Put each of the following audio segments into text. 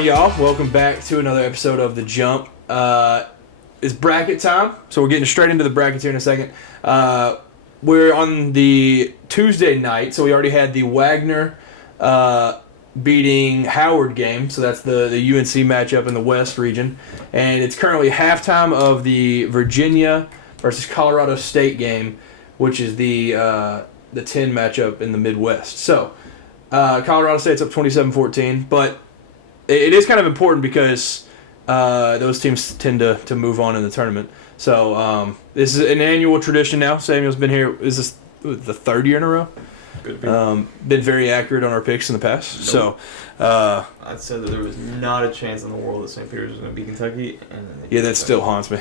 on, y'all? Welcome back to another episode of The Jump. It's bracket time, so we're getting straight into the brackets here in a second. We're on the Tuesday night, so we already had the Wagner beating Howard game, so that's the UNC matchup in the West region. And it's currently halftime of the Virginia versus Colorado State game, which is the 10 matchup in the Midwest. So, Colorado State's up 27-14, but it is kind of important because those teams tend to move on in the tournament. So this is an annual tradition now. Samuel's been here. Is this the third year in a row? Good. Been very accurate on our picks in the past. Nope. So I'd say that there was not a chance in the world that St. Peter's was going to beat Kentucky. Yeah, that still haunts me.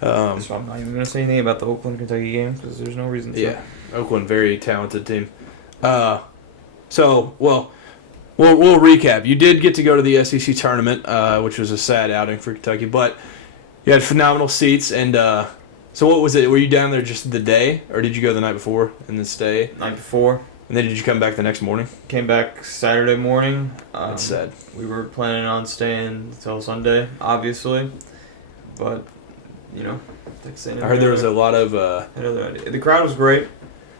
So I'm not even going to say anything about the Oakland-Kentucky game because there's no reason to. Yeah, Oakland, very talented team. We'll recap. You did get to go to the SEC tournament, which was a sad outing for Kentucky, but you had phenomenal seats. And so what was it? Were you down there just the day, or did you go the night before and then stay? Night before. And then did you come back the next morning? Came back Saturday morning. That's sad. We were planning on staying until Sunday, obviously, but I heard there was a lot of. The crowd was great.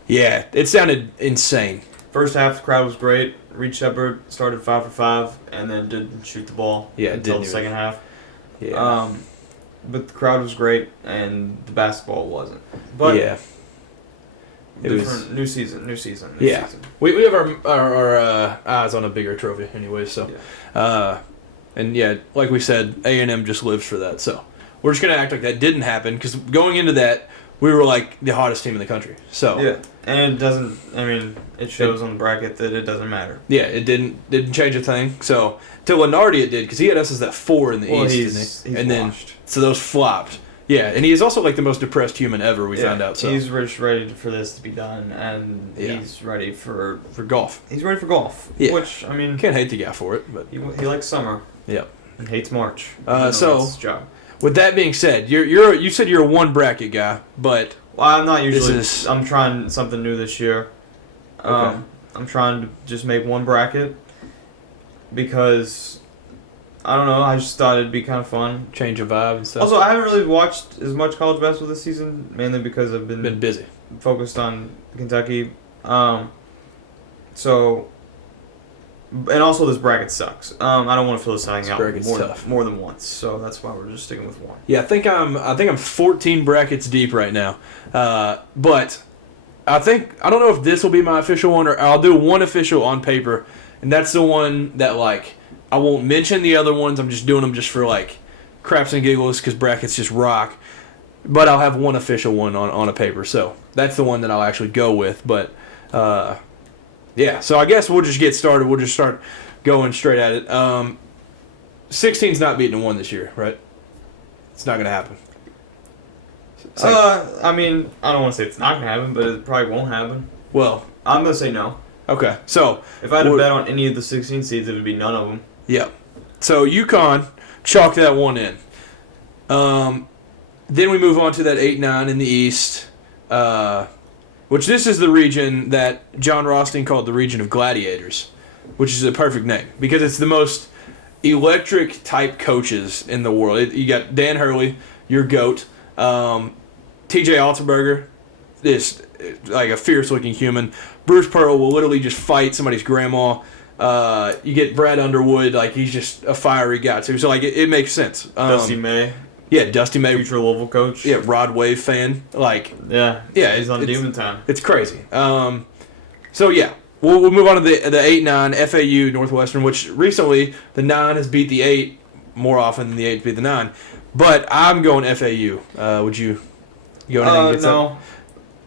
Yeah, it sounded insane. First half, the crowd was great. Reed Shepard started 5 for 5 and then didn't shoot the ball until the second half. Yeah. But the crowd was great and the basketball wasn't. But yeah. It was new season. Yeah. We have our eyes on a bigger trophy anyway. So, yeah. And yeah, like we said, A&M just lives for that. So we're just gonna act like that didn't happen because going into that, we were like the hottest team in the country. So yeah, and it doesn't. I mean, it shows on the bracket that it doesn't matter. Yeah, it didn't change a thing. So to Lenardi it did because he had us as that 4 in the East, he's and then washed. So those flopped. Yeah, and he is also like the most depressed human ever. We found out. So he's just ready for this to be done, and Yeah. he's ready for golf. He's ready for golf. Yeah. Which I mean, Can't hate the guy for it, but he likes summer. Yeah. And hates March. So that's his job. With that being said, you said you're a one bracket guy, but Well, I'm not usually. is- I'm trying something new this year. Okay. I'm trying to just make one bracket because I don't know. I just thought it'd be kind of fun. change of vibe and stuff. Also, I haven't really watched as much college basketball this season, mainly because I've been busy. focused on Kentucky. So, and also this bracket sucks. I don't want to fill this thing out more than once, so that's why we're just sticking with one. Yeah, I think I'm 14 brackets deep right now, but I don't know if this will be my official one or I'll do one official on paper, and that's the one that like I won't mention the other ones. I'm just doing them just for like craps and giggles because brackets just rock. But I'll have one official one on a paper, so that's the one that I'll actually go with. But yeah, so I guess we'll just get started. We'll just start going straight at it. 16's not beating 1 this year, right? It's not gonna happen. I mean, I don't want to say it's not gonna happen, but it probably won't happen. Well, I'm gonna say no. Okay, so If I had to bet on any of the 16 seeds, it would be none of them. yeah, so UConn chalk that one in. Then we move on to that 8-9 in the East, which this is the region that John Rothstein called the region of gladiators, which is a perfect name because it's the most electric type coaches in the world. You got Dan Hurley, your GOAT. TJ Altenberger is like a fierce looking human. Bruce Pearl will literally just fight somebody's grandma. You get Brad Underwood, like he's just a fiery guy too. So like it makes sense. Dusty May. Yeah, Dusty May. Future Louisville coach. Yeah, Rod Wave fan. Like yeah, he's on Demon Time. It's crazy. So yeah, we'll move on to the 8-9 FAU Northwestern, which recently the 9 has beat the 8 more often than the 8 beat the 9. But I'm going FAU. Would you go ahead and get no.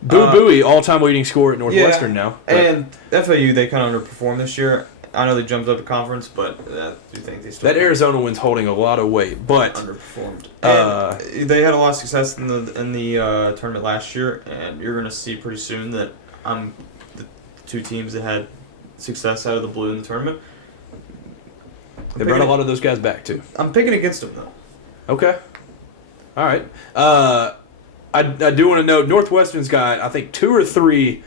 Boo Booey, all-time leading scorer at Northwestern now. But and FAU, they kind of underperformed this year. I know they jumped up to conference, but I do think they still... That Arizona win's holding a lot of weight, but... Underperformed. And they had a lot of success in the tournament last year, and you're going to see pretty soon that the two teams that had success out of the blue in the tournament... They brought a lot of those guys back, too. I'm picking against them, though. Okay. All right. I do want to note Northwestern's got, I think, 2 or 3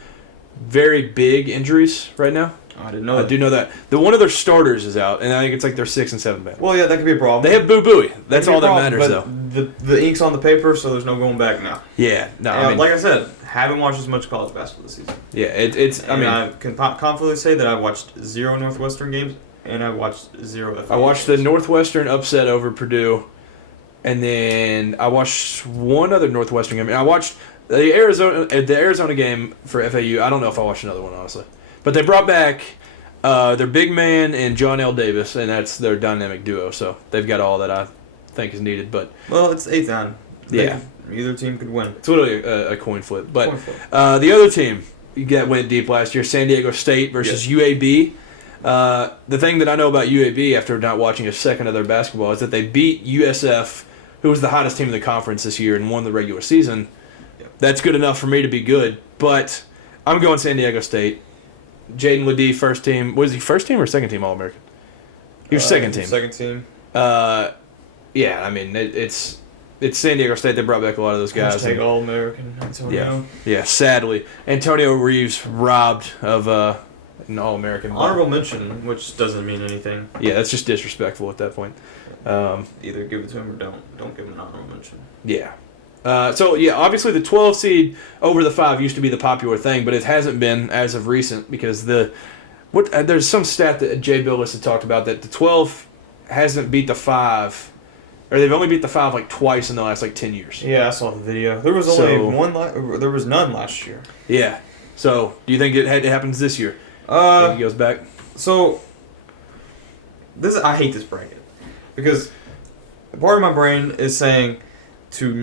very big injuries right now. I didn't know that. I do know that. One of their starters is out, and I think it's like their 6th and 7th man. Well, yeah, that could be a problem. They have Boo Booey. That's all that matters, though. The ink's on the paper, so there's no going back now. Yeah, no. And I mean, like I said, haven't watched as much college basketball this season. yeah, it's. I mean, I can confidently say that I watched 0 Northwestern games, and I watched 0 FAU I watched games. the Northwestern upset over Purdue, and then I watched one other Northwestern game. And I watched the Arizona game for FAU. I don't know if I watched another one, honestly. But they brought back their big man and John L. Davis, and that's their dynamic duo. So they've got all that I think is needed. But Well, it's 8th on. yeah, Either team could win. it's literally a coin flip. But Coin flip. the other team went deep last year, San Diego State versus UAB. The thing that I know about UAB after not watching a second of their basketball is that they beat USF, who was the hottest team in the conference this year and won the regular season. Yep. That's good enough for me to be good, but I'm going San Diego State. Jaden Ledee, first team. Was he first team or second team All-American? He was second team. Second team. Yeah, I mean, it's San Diego State. They brought back a lot of those guys. Take All-American. Antonio. Yeah, sadly. Antonio Reeves robbed of an All-American. Honorable mention, which doesn't mean anything. Yeah, that's just disrespectful at that point. Either give it to him or don't. Don't give him an honorable mention. Yeah. Obviously the 12 seed over the 5 used to be the popular thing, but it hasn't been as of recent because there's some stat that Jay Billis had talked about that the 12 hasn't beat the 5, or they've only beat the 5 like twice in the last like 10 years. Yeah, I saw the video. There was only there was none last year. Yeah. So, do you think it happens this year? Think he goes back? So, I hate this bracket because part of my brain is saying to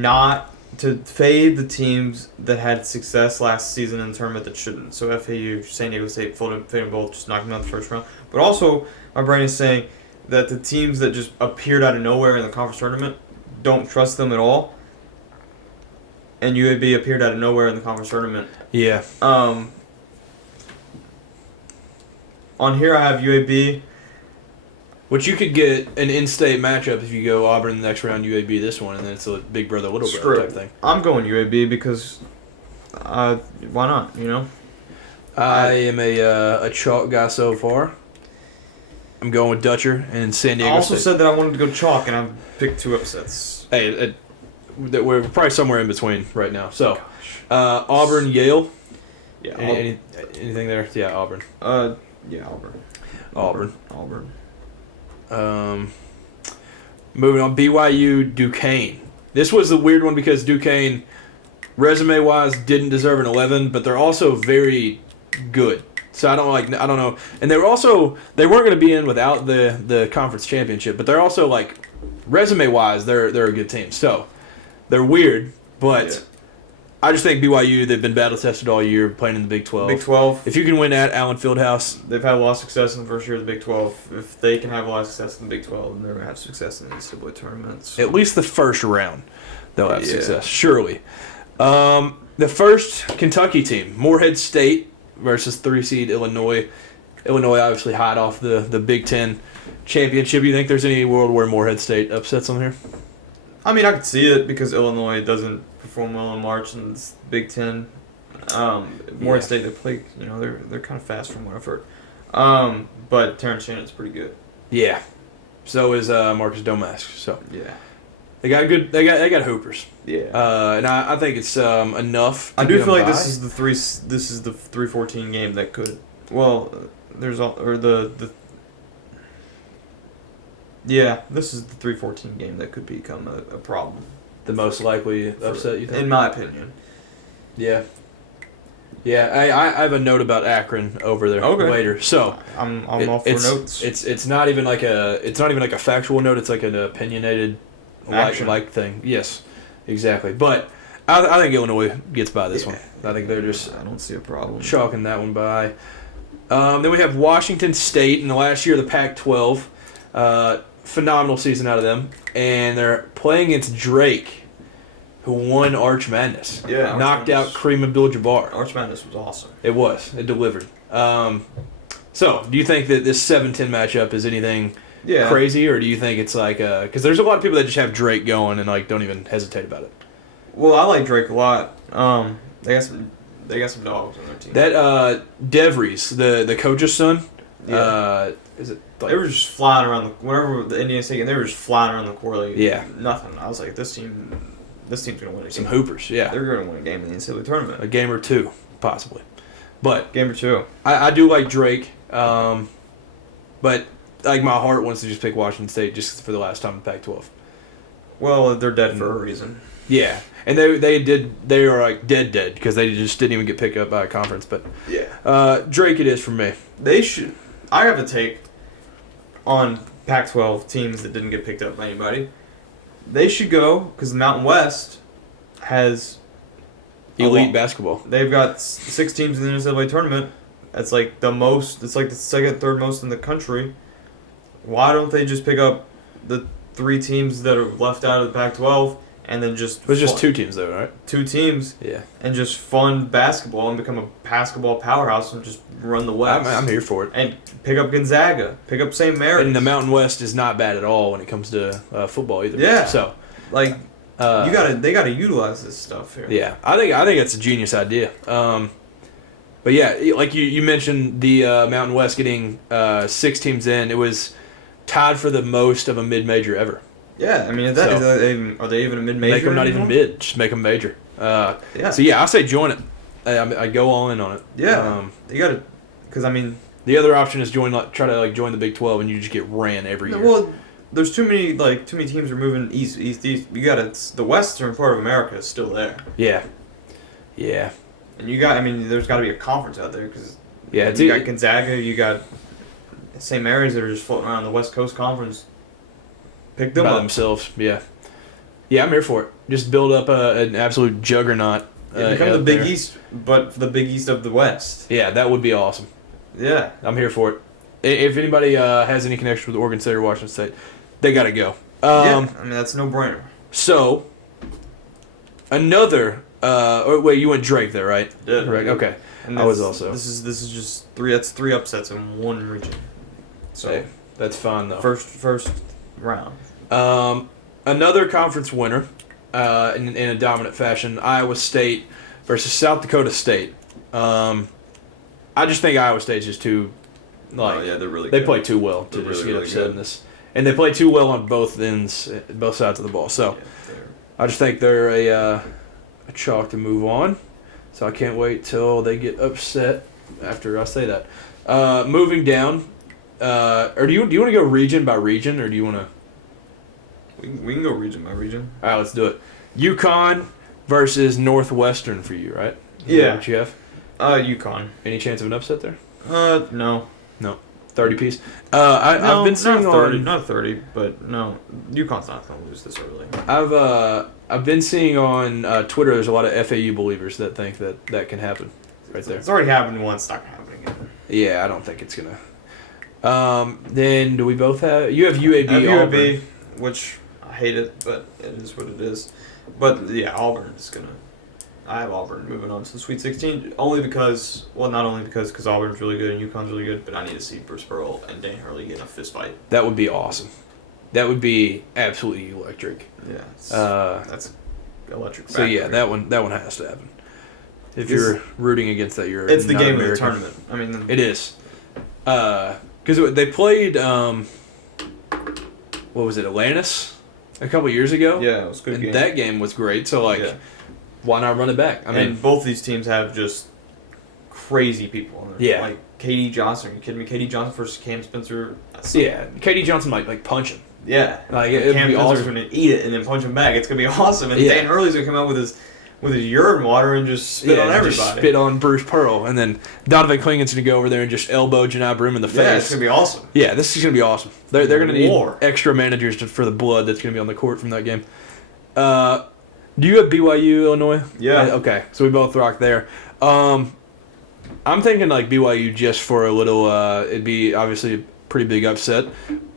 fade the teams that had success last season in the tournament that shouldn't. So FAU, San Diego State, fade them both, just knock them out the first round. But also, my brain is saying that the teams that just appeared out of nowhere in the conference tournament, don't trust them at all. And UAB appeared out of nowhere in the conference tournament. Yeah. On here I have UAB. Which you could get an in-state matchup if you go Auburn the next round, UAB this one, and then it's a big brother, little brother type thing. I'm going UAB because, why not? You know. I am a chalk guy so far. I'm going with Dutcher and San Diego I also State. said that I wanted to go chalk, and I picked 2 upsets. Hey, we're probably somewhere in between right now. So, Auburn, Yale. Yeah. Anything there? Yeah, Auburn. Yeah, Auburn. Auburn. Moving on, BYU, Duquesne. This was the weird one because Duquesne, resume-wise, didn't deserve an 11, but they're also very good. So I don't know. And they weren't going to be in without the conference championship, but they're also like resume-wise, they're a good team. So they're weird, but I just think BYU, they've been battle tested all year playing in the Big 12. Big 12. If you can win at Allen Fieldhouse, They've had a lot of success in the first year of the Big 12. If they can have a lot of success in the Big 12, then they're going to have success in the NCAA tournaments. at least the first round, they'll have success, surely. The first Kentucky team, Morehead State versus 3 seed Illinois. Illinois obviously hot off the Big Ten championship. You think there's any world where Morehead State upsets them here? I mean, I could see it because Illinois doesn't perform well in March in the Big Ten. Morehead State, they play, they're kind of fast from what I've heard. But Terrence Shannon's pretty good. Yeah. So is Marcus Domask. So Yeah. they got good. They got hoopers. Yeah. And I think it's enough. I do feel like this is the 3-14 game that could. Well, there's all or the. Yeah, this is the 3-14 game that could become a problem. The most likely upset, you think? In my opinion. Yeah. Yeah, I have a note about Akron over there later. So I'm all for notes. It's not even like a factual note. It's like an opinionated like thing. Yes, exactly. But I think Illinois gets by this one. I think they're just. I don't see a problem chalking that one by. Then we have Washington State in the last year of the Pac-12. Phenomenal season out of them, and they're playing against Drake, who won Arch Madness. Yeah, knocked out Kareem Abdul-Jabbar. Arch Madness was awesome. It was. It delivered. So, do you think that this 7-10 matchup is anything crazy, or do you think it's like because there's a lot of people that just have Drake going and like don't even hesitate about it? Well, I like Drake a lot. They got some They got some dogs on their team. That DeVries, the coach's son. Yeah. Is it? They were just flying around whenever the Indians taken. They were just flying around the court like nothing. I was like, this team's gonna win. Some hoopers. Yeah. They're gonna win a game in the NCAA tournament. A game or two, possibly. But game or two. I do like Drake. But like my heart wants to just pick Washington State just for the last time in Pac-12. Well, they're dead for a reason. Yeah, and they are like dead because they just didn't even get picked up by a conference. But yeah, Drake it is for me. They should. I have a take on Pac-12 teams that didn't get picked up by anybody. They should go because the Mountain West has elite basketball. They've got 6 teams in the NCAA tournament. It's like the most. It's like the second, third most in the country. Why don't they just pick up the 3 teams that are left out of the Pac-12 and then just? It was just 2 teams though, right? 2 teams. Yeah. And just fund basketball and become a basketball powerhouse and just run the West. I'm here for it. And pick up Gonzaga, pick up St. Mary's. And the Mountain West is not bad at all when it comes to football either. Yeah. So, like, they gotta utilize this stuff here. Yeah, I think it's a genius idea. But yeah, like you mentioned, the Mountain West getting 6 teams in, it was tied for the most of a mid-major ever. Yeah, I mean, are they even a mid-major? Make them not even mid, just make them major. Yeah. So yeah, I say join it. I go all in on it. Yeah. You gotta, because I mean, the other option is try to join the Big 12 and you just get ran every year. Well, there's too many teams are moving east. You gotta. The western part of America is still there. Yeah. Yeah. And there's got to be a conference out there because you got Gonzaga, you got St. Mary's that are just floating around the West Coast Conference. Pick them by up themselves. Yeah. Yeah, I'm here for it. Just build up an absolute juggernaut. Become the Big East, but the Big East of the West. Yeah, that would be awesome. Yeah, I'm here for it. If anybody has any connection with Oregon State or Washington State, they got to go. That's no brainer. So, another. Wait, you went Drake there, right? Yeah. Right. Okay. And I was also. This is just 3. That's 3 upsets in one region. So hey, that's fine though. First round. Another conference winner, in a dominant fashion, Iowa State versus South Dakota State. I just think Iowa State's just too. They're really. They play too well to just get upset in this, and they play too well on both ends, both sides of the ball. So, I just think they're a chalk to move on. So I can't wait till they get upset after I say that. Moving down, or do you want to go region by region, or do you want to? We can go region by region. All right, let's do it. UConn versus Northwestern for you, right? Yeah. What you have? UConn. Any chance of an upset there? No. 30 piece. I've been seeing not 30, but no. UConn's not going to lose this early. I've been seeing on Twitter. There's a lot of FAU believers that think that can happen. Right there. It's already happened once. It's not going to happen again. Yeah, I don't think it's gonna. Then do we both have? You have UAB. I have UAB, Auburn. which I hate it, but it is what it is. But yeah, Auburn is gonna. I have Auburn moving on to the Sweet 16 not only because Auburn's really good and UConn's really good, but I need to see Bruce Pearl and Dan Hurley get in a fist fight. That would be awesome. That would be absolutely electric. Yeah, that's electric. So yeah, that one has to happen. If you're rooting against that, it's the not game American. of the tournament. I mean, it is. Because they played what was it, Atlantis, a couple years ago? Yeah, it was a good game. That game was great. So why not run it back? I mean, both these teams have just crazy people on there. Yeah. Like KD Johnson. Are you kidding me? KD Johnson versus Cam Spencer. Yeah, KD Johnson might punch him. Yeah. Like it'd Cam be Spencer's awesome. going to eat it and then punch him back. It's going to be awesome. And Dan Hurley's going to come out with his urine water and just spit on everybody. Just spit on Bruce Pearl. And then Donovan Klingen's going to go over there and just elbow Janai Broom in the face. Yeah, it's going to be awesome. Yeah, this is going to be awesome. They're going to need extra managers for the blood that's going to be on the court from that game. Do you have BYU, Illinois? Yeah. Okay, so we both rock there. I'm thinking like BYU just for a little, it'd be obviously a pretty big upset.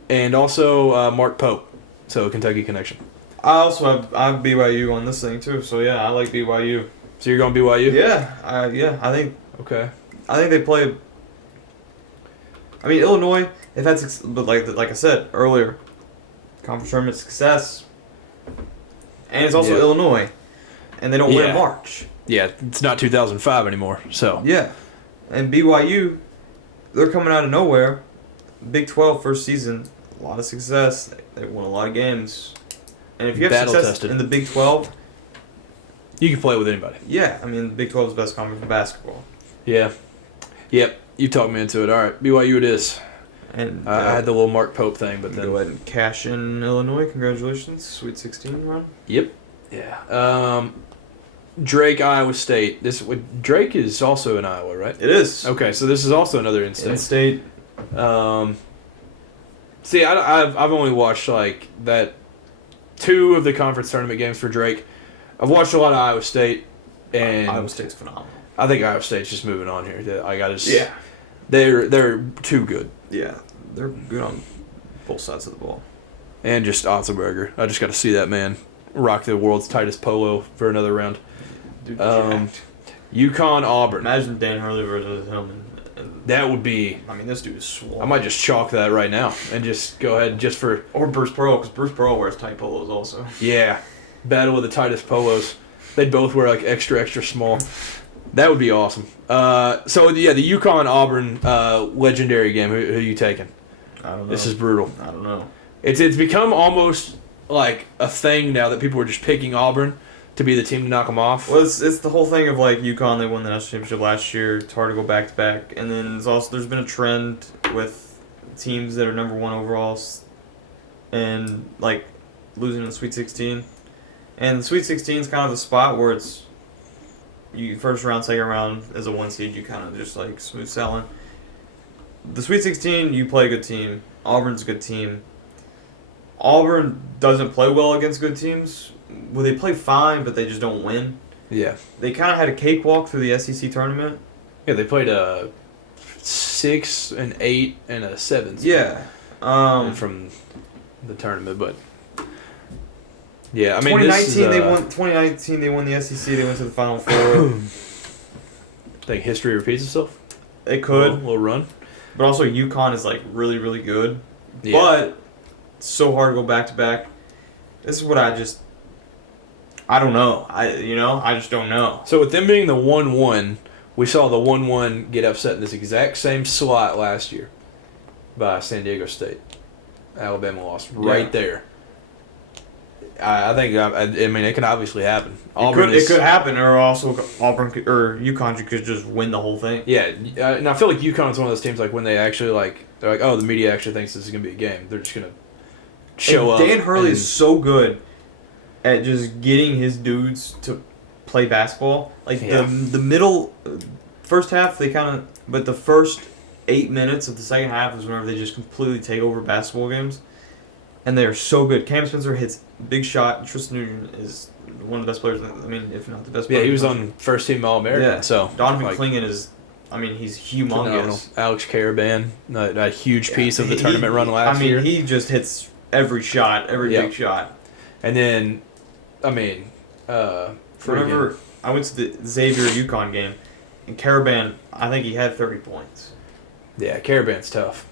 And also Mark Pope, so Kentucky connection. I have BYU on this thing too, so yeah, I like BYU. So you're going BYU? Yeah, I think. Okay. I think they play. I mean, Illinois, they've had but like I said earlier, conference tournament success, and it's also Illinois, and they don't win in March. Yeah, it's not 2005 anymore. So Yeah. And BYU, they're coming out of nowhere. Big 12 first season, a lot of success. They won a lot of games. And if you have Battle success tested. in the Big 12, you can play with anybody. yeah, I mean, the Big 12 is the best conference in basketball. Yeah. Yep. You talked me into it. All right, BYU it is. And I had the little Mark Pope thing, but then go ahead and cash in Illinois. Congratulations, Sweet 16 run. Yep. Yeah. Drake, Iowa State. Drake is also in Iowa, right? It is. Okay, so this is also another in-state. In-state. See, I've only watched like that 2 of the conference tournament games for Drake. I've watched a lot of Iowa State, and Iowa State's phenomenal. I think Iowa State's just moving on here. Yeah. They're too good. Yeah, they're good on both sides of the ball. And just Otzelberger. I just got to see that man rock the world's tightest polo for another round. Dude, UConn, Auburn. Imagine Dan Hurley versus him. And That would be... I mean, this dude is swole. I might just chalk that right now and just go ahead just for... Or Bruce Pearl, because Bruce Pearl wears tight polos also. Yeah. Battle of the tightest polos. They'd both wear like extra small. That would be awesome. So, yeah, the UConn-Auburn legendary game. Who you taking? I don't know. This is brutal. I don't know. It's become almost like a thing now that people are just picking Auburn to be the team to knock them off. Well, it's the whole thing of like UConn. They won the national championship last year. It's hard to go back to back. And then there's been a trend with teams that are number 1 overalls, and like losing in the Sweet 16. And the Sweet 16 is kind of the spot where it's you first round, second round as a 1 seed. You kind of just like smooth sailing. The Sweet 16, you play a good team. Auburn's a good team. Auburn doesn't play well against good teams. Well, they play fine, but they just don't win. Yeah. They kind of had a cakewalk through the SEC tournament. Yeah, they played a 6, an 8, and a 7. Yeah. From the tournament, but yeah, I mean, 2019 they won. 2019 they won the SEC. They went to the Final Four. Think history repeats itself. It could, A little run, but also UConn is like really, really good. Yeah. But it's so hard to go back to back. This is what I don't know. I just don't know. So with them being the 1-1, we saw the 1-1 get upset in this exact same slot last year by San Diego State. Alabama lost right there. I think I mean it can obviously happen. It could happen, or also Auburn or UConn could just win the whole thing. Yeah, and I feel like UConn's one of those teams like when they actually they're like, oh, the media actually thinks this is gonna be a game. They're just gonna show up. Dan Hurley is so good at just getting his dudes to play basketball. Like the middle, first half but the first 8 minutes of the second half is whenever they just completely take over basketball games. And they are so good. Cam Spencer hits big shot. Tristan Nugent is one of the best players. I mean, if not the best player. Yeah, he was on first team All-American. Yeah. So Donovan Clingan is, he's humongous. Phenomenal. Alex Caravan, a huge piece of the tournament run last year. He just hits every shot, big shot. And then, whenever I went to the Xavier UConn game, and Caravan, I think he had 30 points. Yeah, Caravan's tough.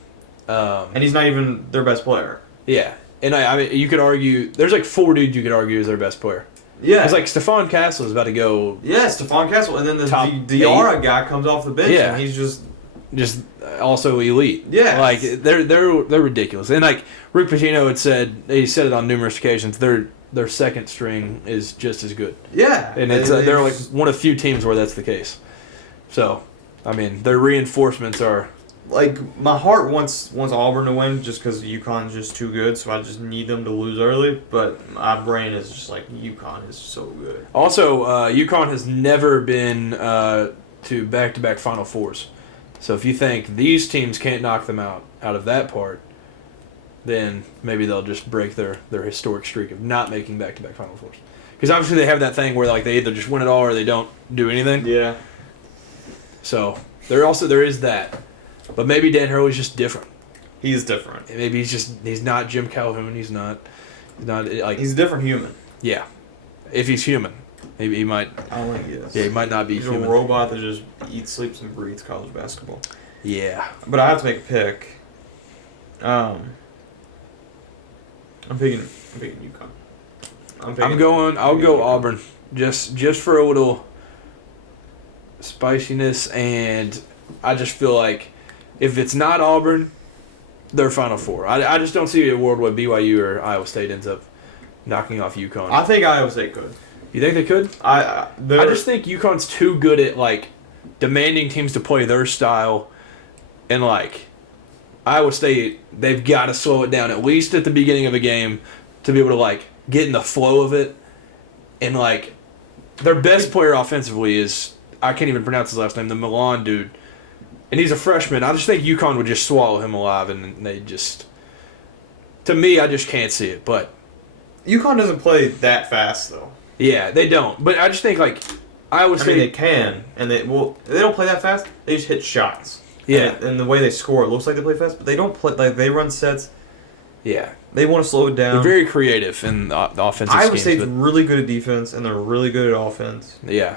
And he's not even their best player. Yeah. And I mean, you could argue, there's like 4 dudes you could argue is their best player. Yeah. It's like Stephon Castle is about to go. Yeah, Stephon Castle. And then the Diarra guy comes off the bench and he's just also elite. Yeah. Like, they're ridiculous. And like, Rick Pitino he said it on numerous occasions, their second string is just as good. Yeah. And they're like one of few teams where that's the case. So, I mean, their reinforcements are... Like, my heart wants Auburn to win just because UConn's just too good, so I just need them to lose early. But my brain is just like, UConn is so good. Also, UConn has never been to back-to-back Final Fours. So if you think these teams can't knock them out of that part, then maybe they'll just break their historic streak of not making back-to-back Final Fours. Because obviously they have that thing where like they either just win it all or they don't do anything. Yeah. So there is that. But maybe Dan Hurley's just different. He's different. Maybe he's not Jim Calhoun. He's not like... He's a different human. Yeah. If he's human. Maybe he might... I don't think he is. Yeah, he might not be he's human. He's a robot that just eats, sleeps, and breathes college basketball. Yeah. But I have to make a pick. I'm picking UConn. I'll go Auburn. Just for a little spiciness, and I just feel like if it's not Auburn, they're Final Four. I just don't see a world where BYU or Iowa State ends up knocking off UConn. I think Iowa State could. You think they could? I just think UConn's too good at like demanding teams to play their style, and like Iowa State, they've got to slow it down at least at the beginning of a game to be able to like get in the flow of it, and like their best player offensively is, I can't even pronounce his last name, the Milan dude, and he's a freshman. I just think UConn would just swallow him alive, and they just, to me, I just can't see it. But UConn doesn't play that fast though. Yeah, they don't. But I just think like Iowa State. I mean, they can, and they don't play that fast. They just hit shots. Yeah, and the way they score, it looks like they play fast, but they don't play like they run sets. Yeah, they want to slow it down. They're very creative in the offensive Iowa schemes. State's really good at defense, and they're really good at offense. Yeah,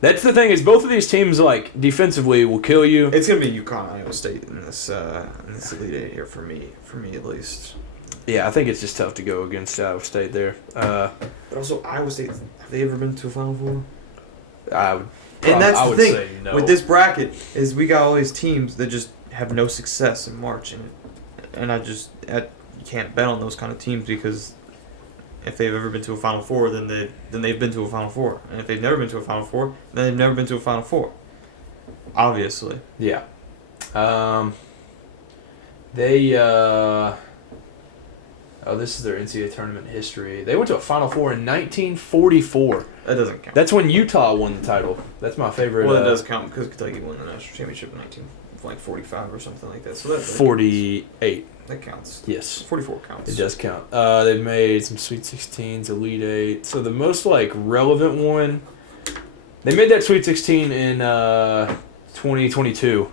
that's the thing is both of these teams like defensively will kill you. It's gonna be UConn, Iowa State in this Elite Eight here for me at least. Yeah, I think it's just tough to go against Iowa State there. But also, Iowa State, have they ever been to a Final Four? And that's the thing say no. with this bracket is we got all these teams that just have no success in March, and you can't bet on those kind of teams because if they've ever been to a Final Four, then they've been to a Final Four, and if they've never been to a Final Four, then they've never been to a Final Four. Obviously. Yeah. They. Oh, this is their NCAA Tournament history. They went to a Final Four in 1944. That doesn't count. That's when Utah won the title. That's my favorite. Well, it does count because Kentucky won the national championship in 1945 or something like that. So that 48. That counts. Yes. 44 counts. It does count. They've made some Sweet 16s, Elite 8. So the most like relevant one, they made that Sweet 16 in 2022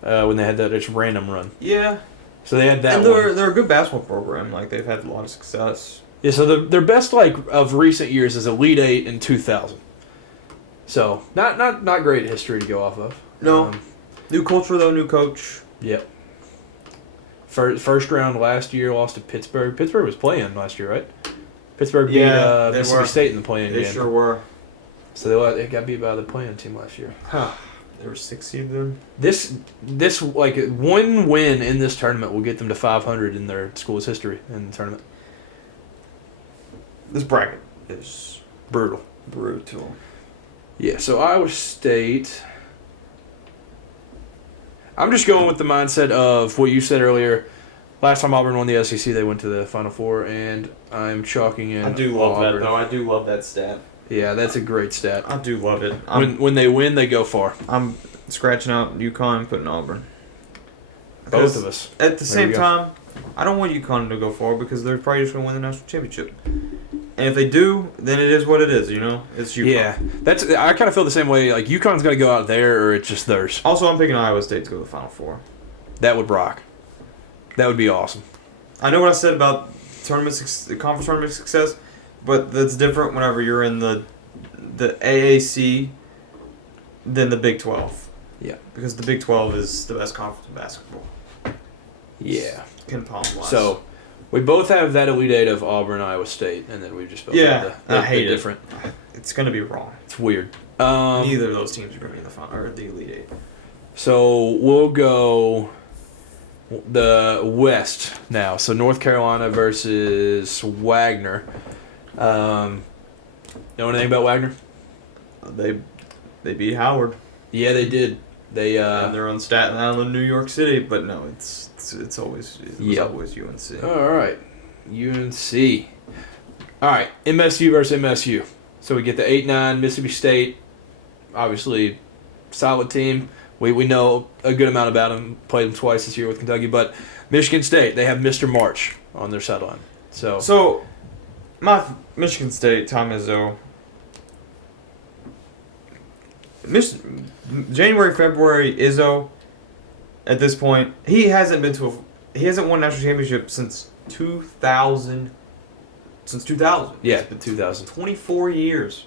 when they had that just random run. Yeah. So they had that. And they're a good basketball program. Like they've had a lot of success. Yeah. So their best like of recent years is Elite 8 in 2000. So not great history to go off of. No. New culture though, new coach. Yep. First round last year, lost to Pittsburgh. Pittsburgh was playing last year, right? Pittsburgh beat Mississippi State in the play-in game. They sure were. So they got beat by the play-in team last year. Huh. They were 6 seed then. This like one win in this tournament will get them to 500 in their school's history in the tournament. This bracket is brutal. Yeah. So Iowa State. I'm just going with the mindset of what you said earlier. Last time Auburn won the SEC, they went to the Final Four, and I'm chalking in. I do love Auburn. that though. I do love that stat. Yeah, that's a great stat. I do love it. When they win, they go far. I'm scratching out UConn and putting Auburn. Both of us. At the same time, I don't want UConn to go far because they're probably just going to win the national championship. And if they do, then it is what it is, you know? It's UConn. Yeah. I kind of feel the same way. Like, UConn's got to go out there or it's just theirs. Also, I'm picking Iowa State to go to the Final Four. That would rock. That would be awesome. I know what I said about the conference tournament success, but that's different whenever you're in the AAC than the Big 12. Yeah. Because the Big 12 is the best conference in basketball. Yeah. Palm-wise. So, we both have that Elite Eight of Auburn, Iowa State, and then we just both have I hate the different. It's going to be wrong. It's weird. Neither of those teams are going to be in the final or the Elite Eight. So, we'll go the West now. So, North Carolina versus Wagner. Know anything about Wagner? They beat Howard. Yeah, they did. And they're on Staten Island, New York City, but no, it's always UNC. All right, UNC. All right, MSU versus MSU. So we get the 8-9 Mississippi State. Obviously, solid team. We know a good amount about them. Played them twice this year with Kentucky, but Michigan State, they have Mr. March on their sideline. So my Michigan State, Tom Izzo. January, February, Izzo. At this point, he hasn't won a national championship since 2000. Since 2000. Yeah, it's been 2000. 24 years.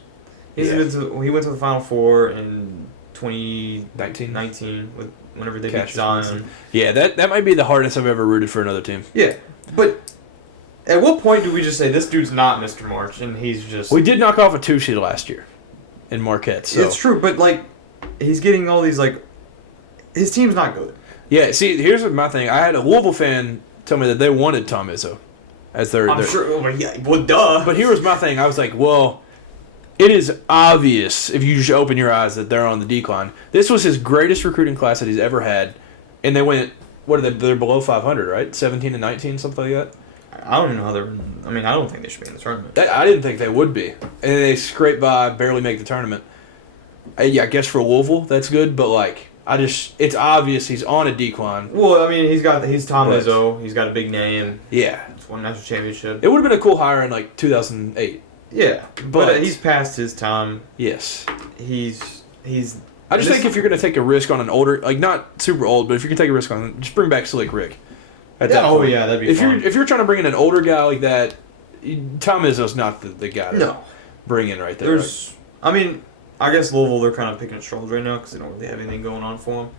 He went to the Final Four in 2019 whenever they beat Zion. Yeah, that might be the hardest I've ever rooted for another team. Yeah, but at what point do we just say this dude's not Mr. March and he's just? We did knock off a 2 seed last year in Marquette. So. It's true, but like he's getting all these like. His team's not good. Yeah, see, here's my thing. I had a Louisville fan tell me that they wanted Tom Izzo as their. I'm sure. Well, yeah, well, duh. But here was my thing. I was like, well, it is obvious if you just open your eyes that they're on the decline. This was his greatest recruiting class that he's ever had, and they went. What are they? They're below 500, right? 17 and 19, something like that. I don't even know how they're. I mean, I don't think they should be in the tournament. I didn't think they would be, and they scrape by, barely make the tournament. Yeah, I guess for Louisville that's good, but like. It's obvious he's on a decline. Well, I mean, he's Tom Izzo. He's got a big name. Yeah. He's won a national championship. It would have been a cool hire in, like, 2008. Yeah. But he's past his time. Yes. He's. I just think if you're going to take a risk on an older, like, not super old, but if you're going to take a risk on, just bring back Slick Rick. At that point. Yeah, that'd be fun. If you're trying to bring in an older guy like that, Tom Izzo's not the guy to bring in right there. I mean... I guess Louisville, they're kind of picking at straws right now because they don't really have anything going on for them.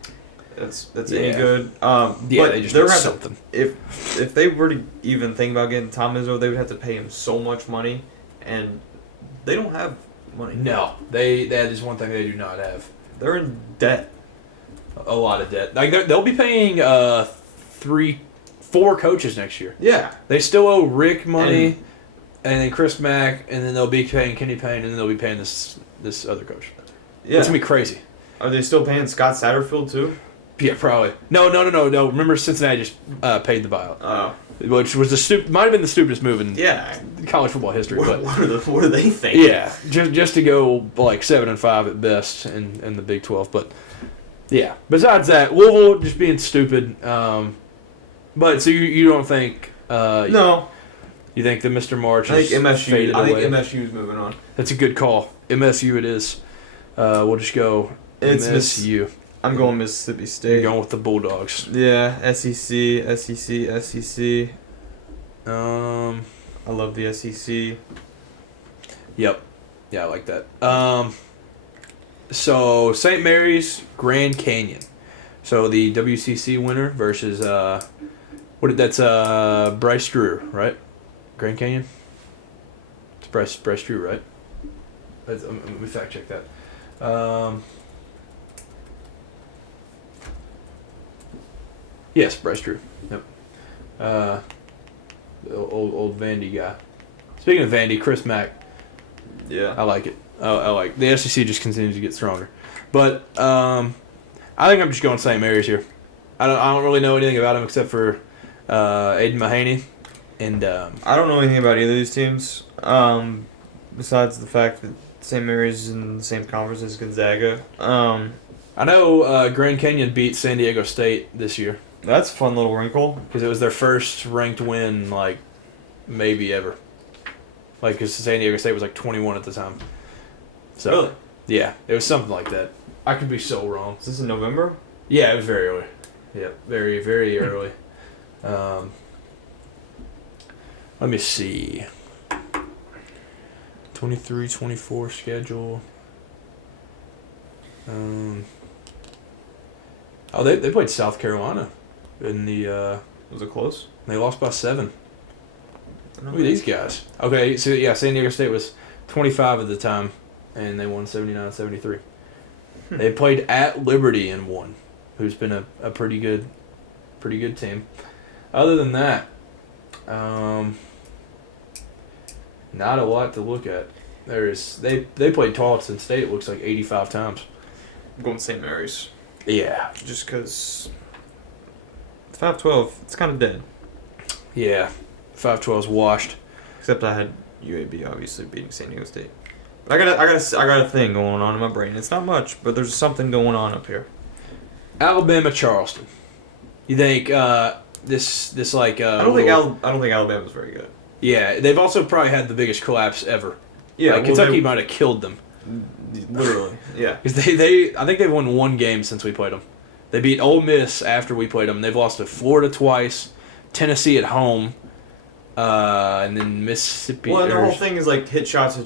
That's any good. But they just need something. If they were to even think about getting Tom Izzo, they would have to pay him so much money, and they don't have money. No, that is one thing they do not have. They're in debt. A lot of debt. Like they'll be paying 4 coaches next year. Yeah, they still owe Rick money, and then Chris Mack, and then they'll be paying Kenny Payne, and then they'll be paying this other coach. Yeah. It's going to be crazy. Are they still paying Scott Satterfield, too? Yeah, probably. No. Remember, Cincinnati just paid the buyout. Oh. Which was might have been the stupidest move in college football history. What do they think? Yeah, just to go like 7-5 at best in the Big 12. But, yeah. Besides that, Louisville just being stupid. But, so you don't think... no. You think that Mr. March is faded away? I think MSU's moving on. That's a good call. MSU it is. We'll just go MSU. I'm going Mississippi State. You're going with the Bulldogs. Yeah, SEC. I love the SEC. Yep. Yeah, I like that. So St. Mary's, Grand Canyon. So the WCC winner versus that's Bryce Drew, right? Grand Canyon? It's Bryce Drew, right? Let me fact check that. Yes, Bryce Drew. Yep. The old Vandy guy. Speaking of Vandy, Chris Mack. Yeah. I like it. I like the SEC just continues to get stronger. But I think I'm just going St. Mary's here. I don't really know anything about him except for Aiden Mahaney. And I don't know anything about either of these teams, besides the fact that St. Mary's is in the same conference as Gonzaga. I know Grand Canyon beat San Diego State this year. That's a fun little wrinkle. Because it was their first ranked win, like, maybe ever. Like, because San Diego State was like 21 at the time. So, really? Yeah, it was something like that. I could be so wrong. Is this in November? Yeah, it was very early. Yeah, very, very early. Let me see. 23-24 schedule. They played South Carolina in the. Was it close? They lost by 7. Look at these guys. Okay, so yeah, San Diego State was 25 at the time, and they won 79-73. They played at Liberty and won, who's been a pretty good team. Other than that, not a lot to look at. They played Tarleton State, it looks like 85 times. I'm going St. Mary's. Yeah. Just because 5-12, it's kind of dead. Yeah. 5-12's washed. Except I had UAB obviously beating San Diego State. But I got a thing going on in my brain. It's not much, but there's something going on up here. Alabama, Charleston. You think this like I don't think Alabama's very good. Yeah, they've also probably had the biggest collapse ever. Yeah, like, Kentucky might have killed them. Literally, yeah. Because I think they've won 1 game since we played them. They beat Ole Miss after we played them. They've lost to Florida twice, Tennessee at home, and then Mississippi. Well, and the whole thing is like hit shots. They're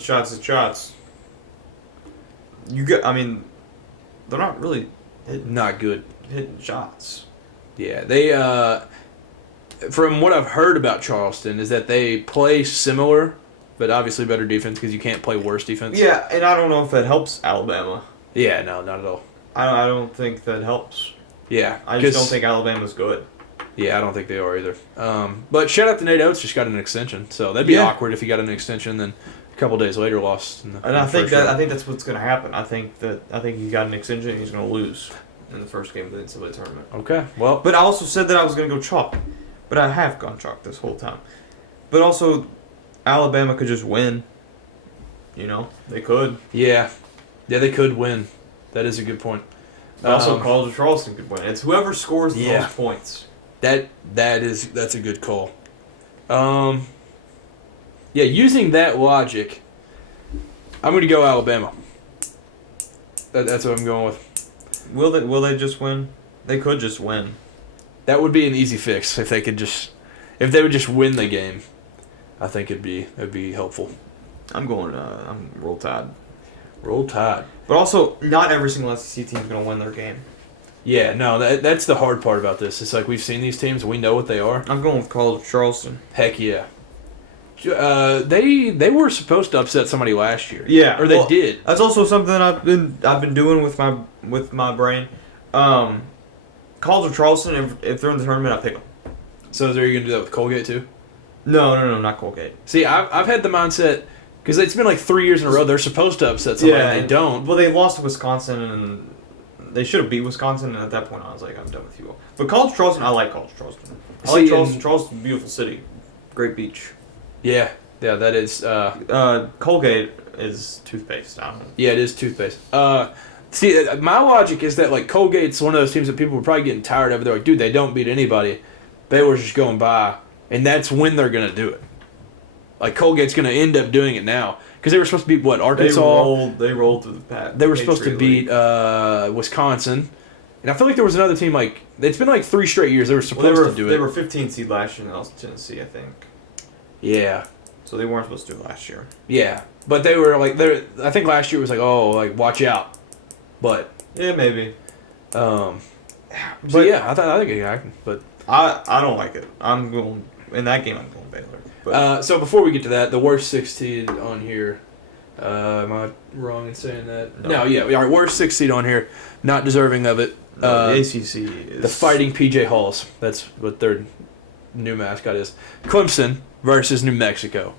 not really not good hitting shots. Yeah, they. From what I've heard about Charleston is that they play similar, but obviously better defense because you can't play worse defense. Yeah, and I don't know if that helps Alabama. Yeah, no, not at all. I don't think that helps. Yeah. I just don't think Alabama's good. Yeah, I don't think they are either. But shout out to Nate Oates, just got an extension. So that'd be awkward if he got an extension, then a couple days later lost. I think that's what's going to happen. I think he got an extension and he's going to lose in the first game of the NCAA tournament. Okay, well. But I also said that I was going to go chalk, but I have gone chalk this whole time. But also, Alabama could just win. You know, they could. Yeah, they could win. That is a good point. Also, College of Charleston could win. It's whoever scores the most points. That's a good call. Using that logic, I'm going to go Alabama. That's what I'm going with. Will they just win? They could just win. That would be an easy fix if they would just win the game. I think it'd be helpful. I'm Roll Tide. Roll Tide. But also, not every single SEC team is going to win their game. Yeah, no, that's the hard part about this. It's like we've seen these teams and we know what they are. I'm going with College of Charleston. Heck yeah. They were supposed to upset somebody last year. Yeah, or they did. That's also something I've been doing with my brain. College of Charleston, if they're in the tournament, I pick them. So are you gonna do that with Colgate too? No, not Colgate. See, I've had the mindset because it's been like 3 years in a row they're supposed to upset somebody and they don't. Well, they lost to Wisconsin and they should have beat Wisconsin, and at that point I was like, I'm done with you all. But College of Charleston, I like College of Charleston. I like Charleston. Charleston's a beautiful city, great beach. Yeah, that is. Colgate is toothpaste. I don't know. Yeah, it is toothpaste. See, my logic is that like Colgate's one of those teams that people were probably getting tired of. They're like, dude, they don't beat anybody. Baylor's just going by, and that's when they're gonna do it. Like Colgate's gonna end up doing it now because they were supposed to beat what, Arkansas? They rolled through the path. They were supposed to beat Wisconsin, and I feel like there was another team like it's been like 3 straight years they were supposed to do it. They were 15 seed last year, and that was Tennessee, I think. Yeah. So they weren't supposed to do it last year. Yeah, but they were like I think last year was like watch out, but yeah, maybe. But yeah, I think it happened, but I don't like it. I'm going in that game. I'm going Baylor. But so before we get to that, the worst 6 seed on here. Am I wrong in saying that? No, yeah, we are worst 6 seed on here, not deserving of it. The ACC is the Fighting PJ Halls. That's what their new mascot is. Clemson versus New Mexico.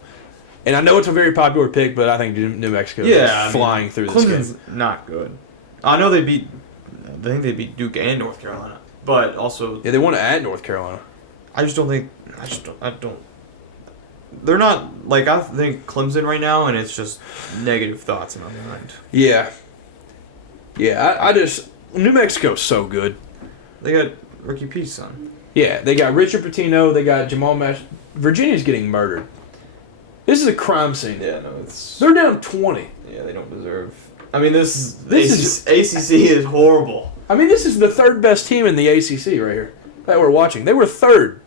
And I know it's a very popular pick, but I think New Mexico is flying through this game. Clemson's not good. I know I think they beat Duke and North Carolina, but also they won at North Carolina. I don't. They're not like I think Clemson right now, and it's just negative thoughts in my mind. Yeah. I just New Mexico's so good. They got Ricky P's son. Yeah, they got Richard Pitino. They got Jamal Mash. Virginia's getting murdered. This is a crime scene. Yeah, no, it's they're down 20. Yeah, they don't deserve. I mean, this is ACC is horrible. I mean, this is the 3rd best team in the ACC right here that we're watching. They were 3rd.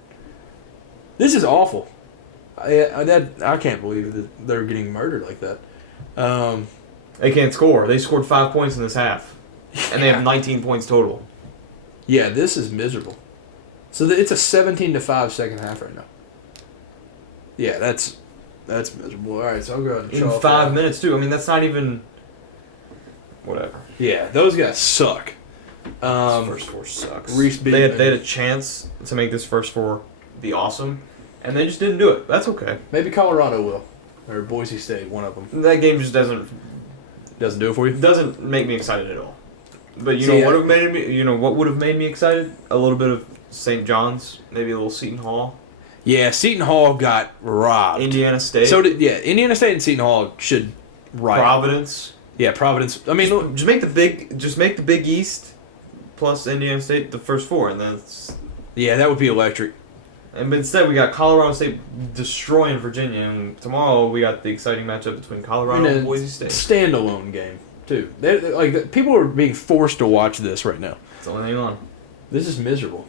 This is awful. I can't believe that they're getting murdered like that. They can't score. They scored 5 points in this half, and they have 19 points total. Yeah, this is miserable. So it's a 17-5 second half right now. Yeah, that's miserable. All right, so I'll go ahead and in 5 minutes too. I mean, that's not even whatever. Yeah, those guys suck. This first 4 sucks. They had a chance to make this first 4 be awesome, and they just didn't do it. That's okay. Maybe Colorado will, or Boise State, one of them. That game just doesn't do it for you. Doesn't make me excited at all. But what would have made me? You know what would have made me excited? A little bit of St. John's, maybe a little Seton Hall. Yeah, Seton Hall got robbed. Indiana State. Indiana State and Seton Hall should riot. Providence. Yeah, Providence. I mean, just make the Big East plus Indiana State the first 4, and that's. Yeah, that would be electric. And instead, we got Colorado State destroying Virginia, and tomorrow we got the exciting matchup between Colorado and Boise State. Standalone game too. They're, like people are being forced to watch this right now. It's the only thing on. This is miserable.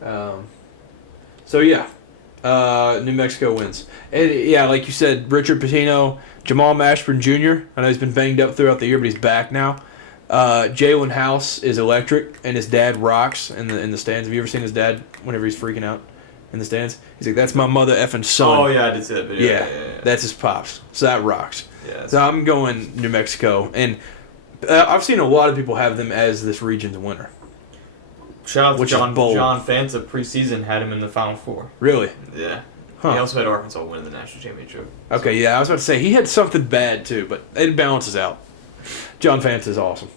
So yeah, New Mexico wins, and yeah, like you said, Richard Pitino, Jamal Mashburn Jr. I know he's been banged up throughout the year, but he's back now. Jalen House is electric, and his dad rocks in the stands. Have you ever seen his dad whenever he's freaking out in the stands? He's like, "That's my mother effing son." Oh yeah, I did see that video. Yeah, that's his pops. So that rocks. Yeah. So I'm going New Mexico, and I've seen a lot of people have them as this region's winner. Shout out to Which is bold. John Fanta preseason had him in the Final Four. Really? Yeah. Huh. He also had Arkansas win the national championship. Okay, yeah, I was about to say he had something bad too, but it balances out. John Fanta is awesome.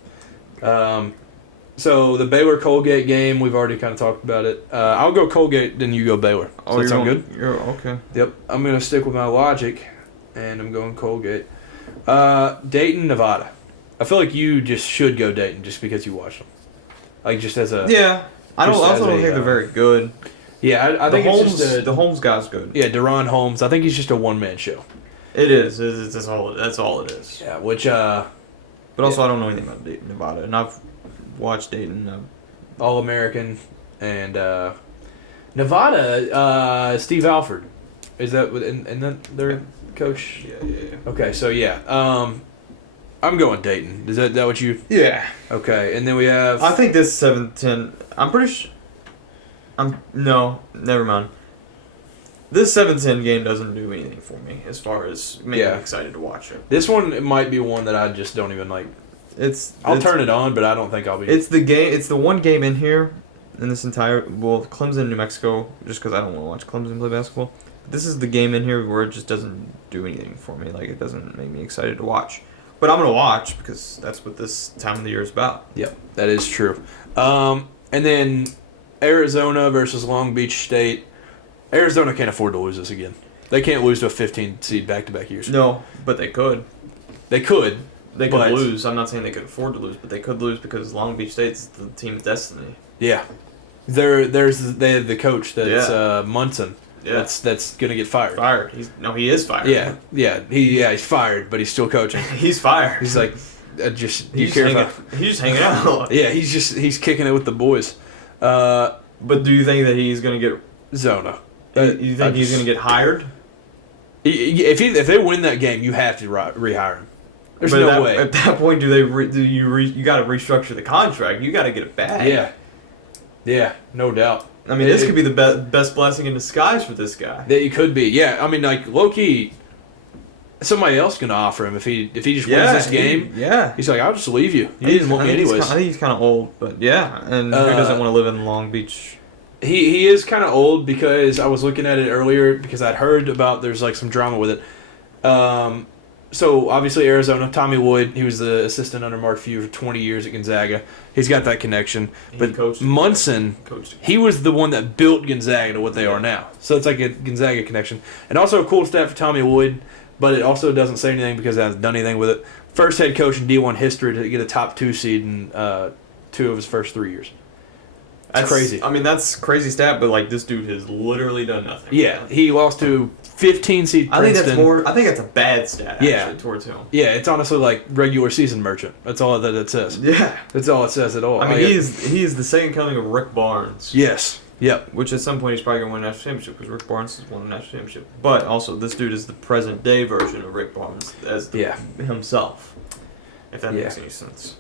So the Baylor-Colgate game, we've already kind of talked about it. I'll go Colgate, then you go Baylor. Does that sound good? You're okay. Yep, I'm going to stick with my logic, and I'm going Colgate. Dayton, Nevada. I feel like you just should go Dayton just because you watch them. Like, just as a... Yeah. I Just also don't as a, think they're very good. Yeah, I think Holmes, it's just a... the Holmes guy's good. Yeah, Deron Holmes. I think he's just a one-man show. It is. That's all it is. Yeah, which... But also, I don't know anything about Dayton, Nevada, and I've watched Dayton. All-American, and Nevada, Steve Alford. Is that... And then their coach? Yeah. Okay, so yeah. I'm going Dayton. Is that what you... Yeah. Okay, and then we have... I think this 7-10... I'm pretty sure... No, never mind. This 7-10 game doesn't do anything for me as far as making me excited to watch it. This one it might be one that I just don't even like. I'll turn it on, but I don't think I'll be... It's the one game in here in this entire... Well, Clemson, New Mexico, just because I don't want to watch Clemson play basketball. This is the game in here where it just doesn't do anything for me. Like, it doesn't make me excited to watch. But I'm going to watch because that's what this time of the year is about. Yep, that is true. And then Arizona versus Long Beach State. Arizona can't afford to lose this again. They can't lose to a 15 seed back-to-back years. No, but they could. They could. They could lose. I'm not saying they could afford to lose, but they could lose because Long Beach State's the team of destiny. Yeah. They have the coach that's Munson. Yeah. That's gonna get fired. He is fired. He's fired, but he's still coaching. He's fired. He's like, he's just hanging out. Yeah, he's kicking it with the boys. But do you think that he's gonna get Zona? You think he's gonna get hired? If they win that game, you have to rehire him. There's no way. At that point, you got to restructure the contract? You got to get it back. Yeah, no doubt. I mean, this could be the best blessing in disguise for this guy. It could be. Yeah, I mean, like low key, somebody else can offer him if he just wins this game. He's like, I'll just leave you. You didn't want me anyways. I think he's kind of old, but yeah, and who doesn't want to live in Long Beach? He is kind of old because I was looking at it earlier because I'd heard about there's like some drama with it. So obviously Arizona, Tommy Wood, he was the assistant under Mark Few for 20 years at Gonzaga. He's got that connection. But Munson, he was the one that built Gonzaga to what they are now. So it's like a Gonzaga connection. And also a cool stat for Tommy Wood, but it also doesn't say anything because it hasn't done anything with it. First head coach in D1 history to get a top 2 seed in 2 of his first 3 years. That's crazy. I mean, that's crazy stat, but like this dude has literally done nothing. Yeah, he lost to 15 seed Princeton. I think that's a bad stat. Actually, towards him. Yeah, it's honestly like regular season merchant. That's all that it says. Yeah, that's all it says at all. I mean, he is the second coming of Rick Barnes. Yes. Yep. Which at some point he's probably gonna win a national championship because Rick Barnes has won a national championship. But also, this dude is the present day version of Rick Barnes as himself. If that makes any sense.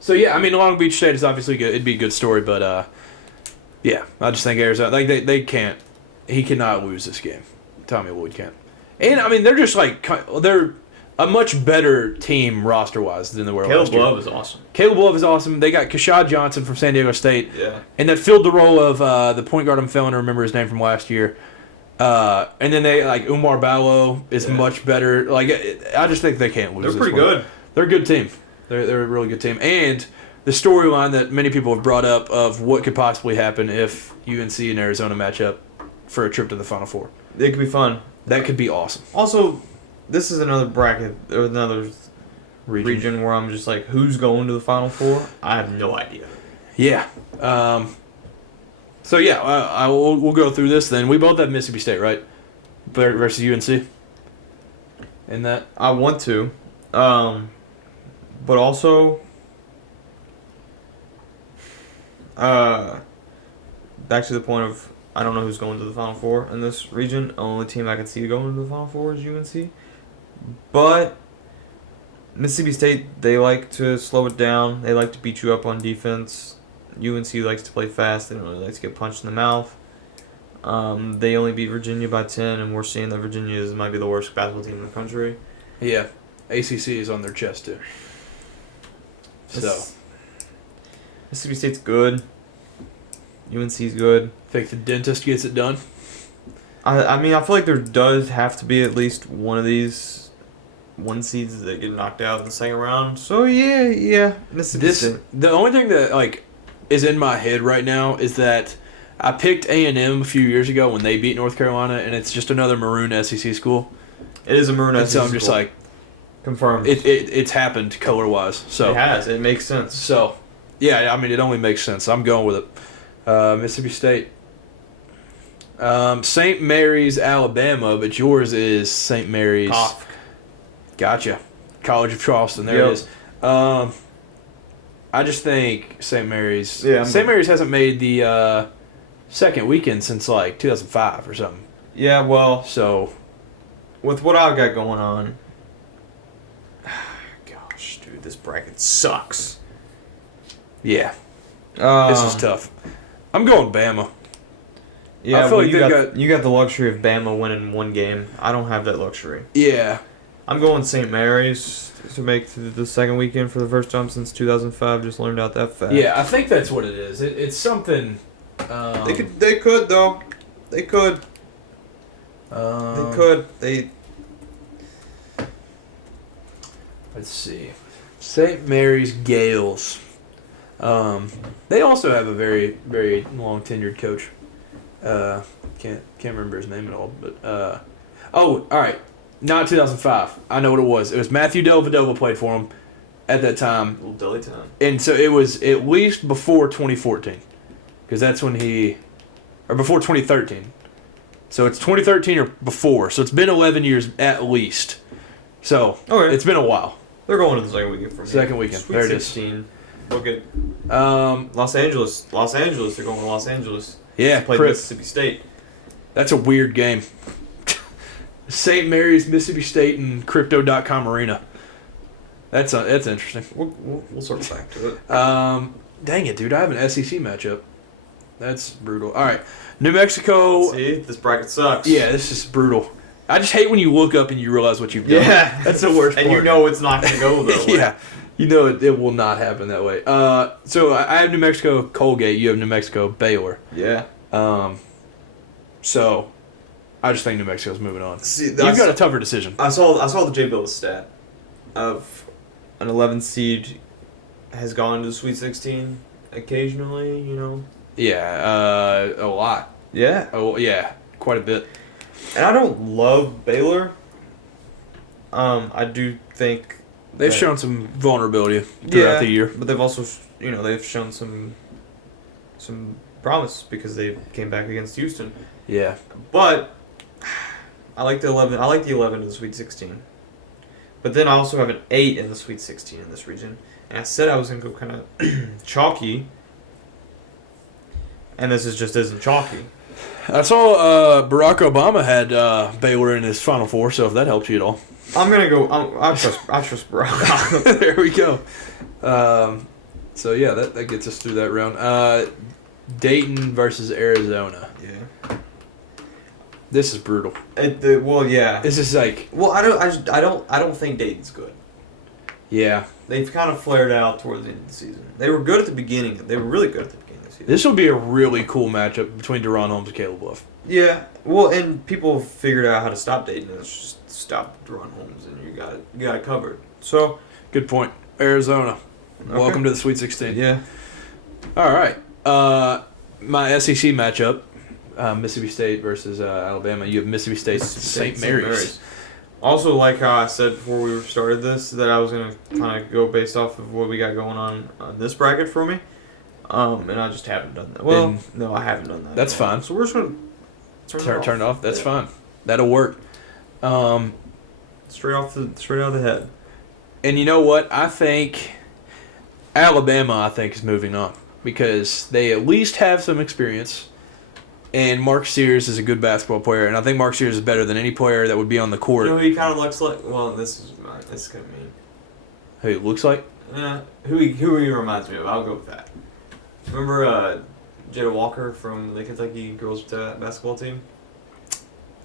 So yeah, I mean, Long Beach State is obviously good. It'd be a good story, but yeah, I just think Arizona, like they can't. He cannot lose this game. Tommy Wood can't. And I mean, they're just like they're a much better team roster wise than they were last year. Caleb Love is awesome. Caleb Love is awesome. They got Kashad Johnson from San Diego State. Yeah. And that filled the role of the point guard. I'm failing to remember his name from last year. And then they like Umar Ballo is much better. Like I just think they can't lose. They're pretty good. They're a good team. They're a really good team. And the storyline that many people have brought up of what could possibly happen if UNC and Arizona match up for a trip to the Final Four. It could be fun. That could be awesome. Also, this is another bracket or another region where I'm just like, who's going to the Final Four? I have no idea. Yeah. So yeah, we'll go through this then. We both have Mississippi State, right? Versus UNC. In that, I want to, but also, back to the point of I don't know who's going to the Final Four in this region. The only team I can see going to the Final Four is UNC. But Mississippi State, they like to slow it down. They like to beat you up on defense. UNC likes to play fast. They don't really like to get punched in the mouth. They only beat Virginia by 10, and we're seeing that Virginia might be the worst basketball team in the country. Yeah. ACC is on their chest, too. So Mississippi State's good. UNC's good. think the dentist gets it done. I mean, I feel like there does have to be at least one of these one seeds that get knocked out in the second round. So yeah, Mississippi State. The only thing that like is in my head right now is that I picked A&M a few years ago when they beat North Carolina, and it's just another maroon SEC school. It is a maroon And SEC so I'm just school. like, Confirmed. it's happened color wise. So It has. It makes sense. So yeah, I mean it only makes sense. I'm going with it. Mississippi State. St. Mary's, Alabama, but yours is St. Mary's. Cough. Gotcha. College of Charleston. There Yep. it is. I just think St. Mary's. Yeah, St. Mary's hasn't made the second weekend since like 2005 or something. Yeah, well, So with what I've got going on, gosh, dude, this bracket sucks. yeah, this is tough. I'm going Bama. Yeah, I feel like you they've you got the luxury of Bama winning one game. I don't have that luxury. Yeah. I'm going St. Mary's to make the second weekend for the first time since 2005. Just learned out that fact. Yeah, I think that's what it is. It's something. They could though. They could. They. Let's see. St. Mary's Gales. They also have a very, very long tenured coach. Can't remember his name at all. But all right. Not 2005. I know what it was. It was Matthew Dellavedova played for him at that time, Little Dilly time. and so it was at least before 2014, because that's when or before 2013. So it's 2013 or before. So it's been 11 years at least. So Okay. it's been a while. They're going to the second weekend for me. Second weekend. Sweet There it is. 16. Look at Los Angeles. Los Angeles. They're going to Los Angeles. Yeah, Play Crip. Mississippi State. That's a weird game. St. Mary's, Mississippi State, and Crypto.com Arena. That's interesting. We'll circle back to it. Dang it, dude! I have an SEC matchup. That's brutal. All right, New Mexico. See, this bracket sucks. Yeah, this is brutal. I just hate when you look up and you realize what you've done. Yeah. That's the worst And part. you know it's not going to go that way. Yeah, you know it will not happen that way. So I have New Mexico Colgate. You have New Mexico Baylor. Yeah. So I just think New Mexico's moving on. See, You've got a tougher decision. I saw the J Bills stat of an 11 seed has gone to the Sweet 16 occasionally, you know. Yeah, a lot. Yeah. Oh, yeah, quite a bit. And I don't love Baylor. I do think They've that- shown some vulnerability throughout the year. but they've also, they've shown some promise because they came back against Houston. Yeah. But I like the 11. I like the 11 in the Sweet 16. But then I also have an 8 in the Sweet 16 in this region. And I said I was going to go kind of chalky. And this just isn't chalky. I saw Barack Obama had Baylor in his Final Four, so if that helps you at all. I'm going to go. I trust Barack. There we go. So, yeah, that gets us through that round. Dayton versus Arizona. Yeah. This is brutal. Well, yeah. This is like, Well, I don't think Dayton's good. yeah. They've kind of flared out towards the end of the season. They were good at the beginning. They were really good at the beginning of the season. This will be a really cool matchup between Deron Holmes and Caleb Love. Yeah, well, and people figured out how to stop Dayton. And it's just stop Deron Holmes, and you got it covered. So, Good point. Arizona. Okay. Welcome to the Sweet 16. yeah, All right. My SEC matchup, Mississippi State versus Alabama. You have Mississippi State, St. Mary's. Also, like how I said before we started this, that I was gonna kind of go based off of what we got going on this bracket for me, and I just haven't done that. Well, no, I haven't done that. That's fine. So we're just gonna Turn it off. That's fine. That'll work. straight out of the head. And you know what? I think Alabama, is moving on because they at least have some experience. And Mark Sears is a good basketball player, and I think Mark Sears is better than any player that would be on the court. You know who he kind of looks like? Well, this is gonna mean. Who he looks like? Who he reminds me of? I'll go with that. Remember Jada Walker from the Kentucky girls basketball team?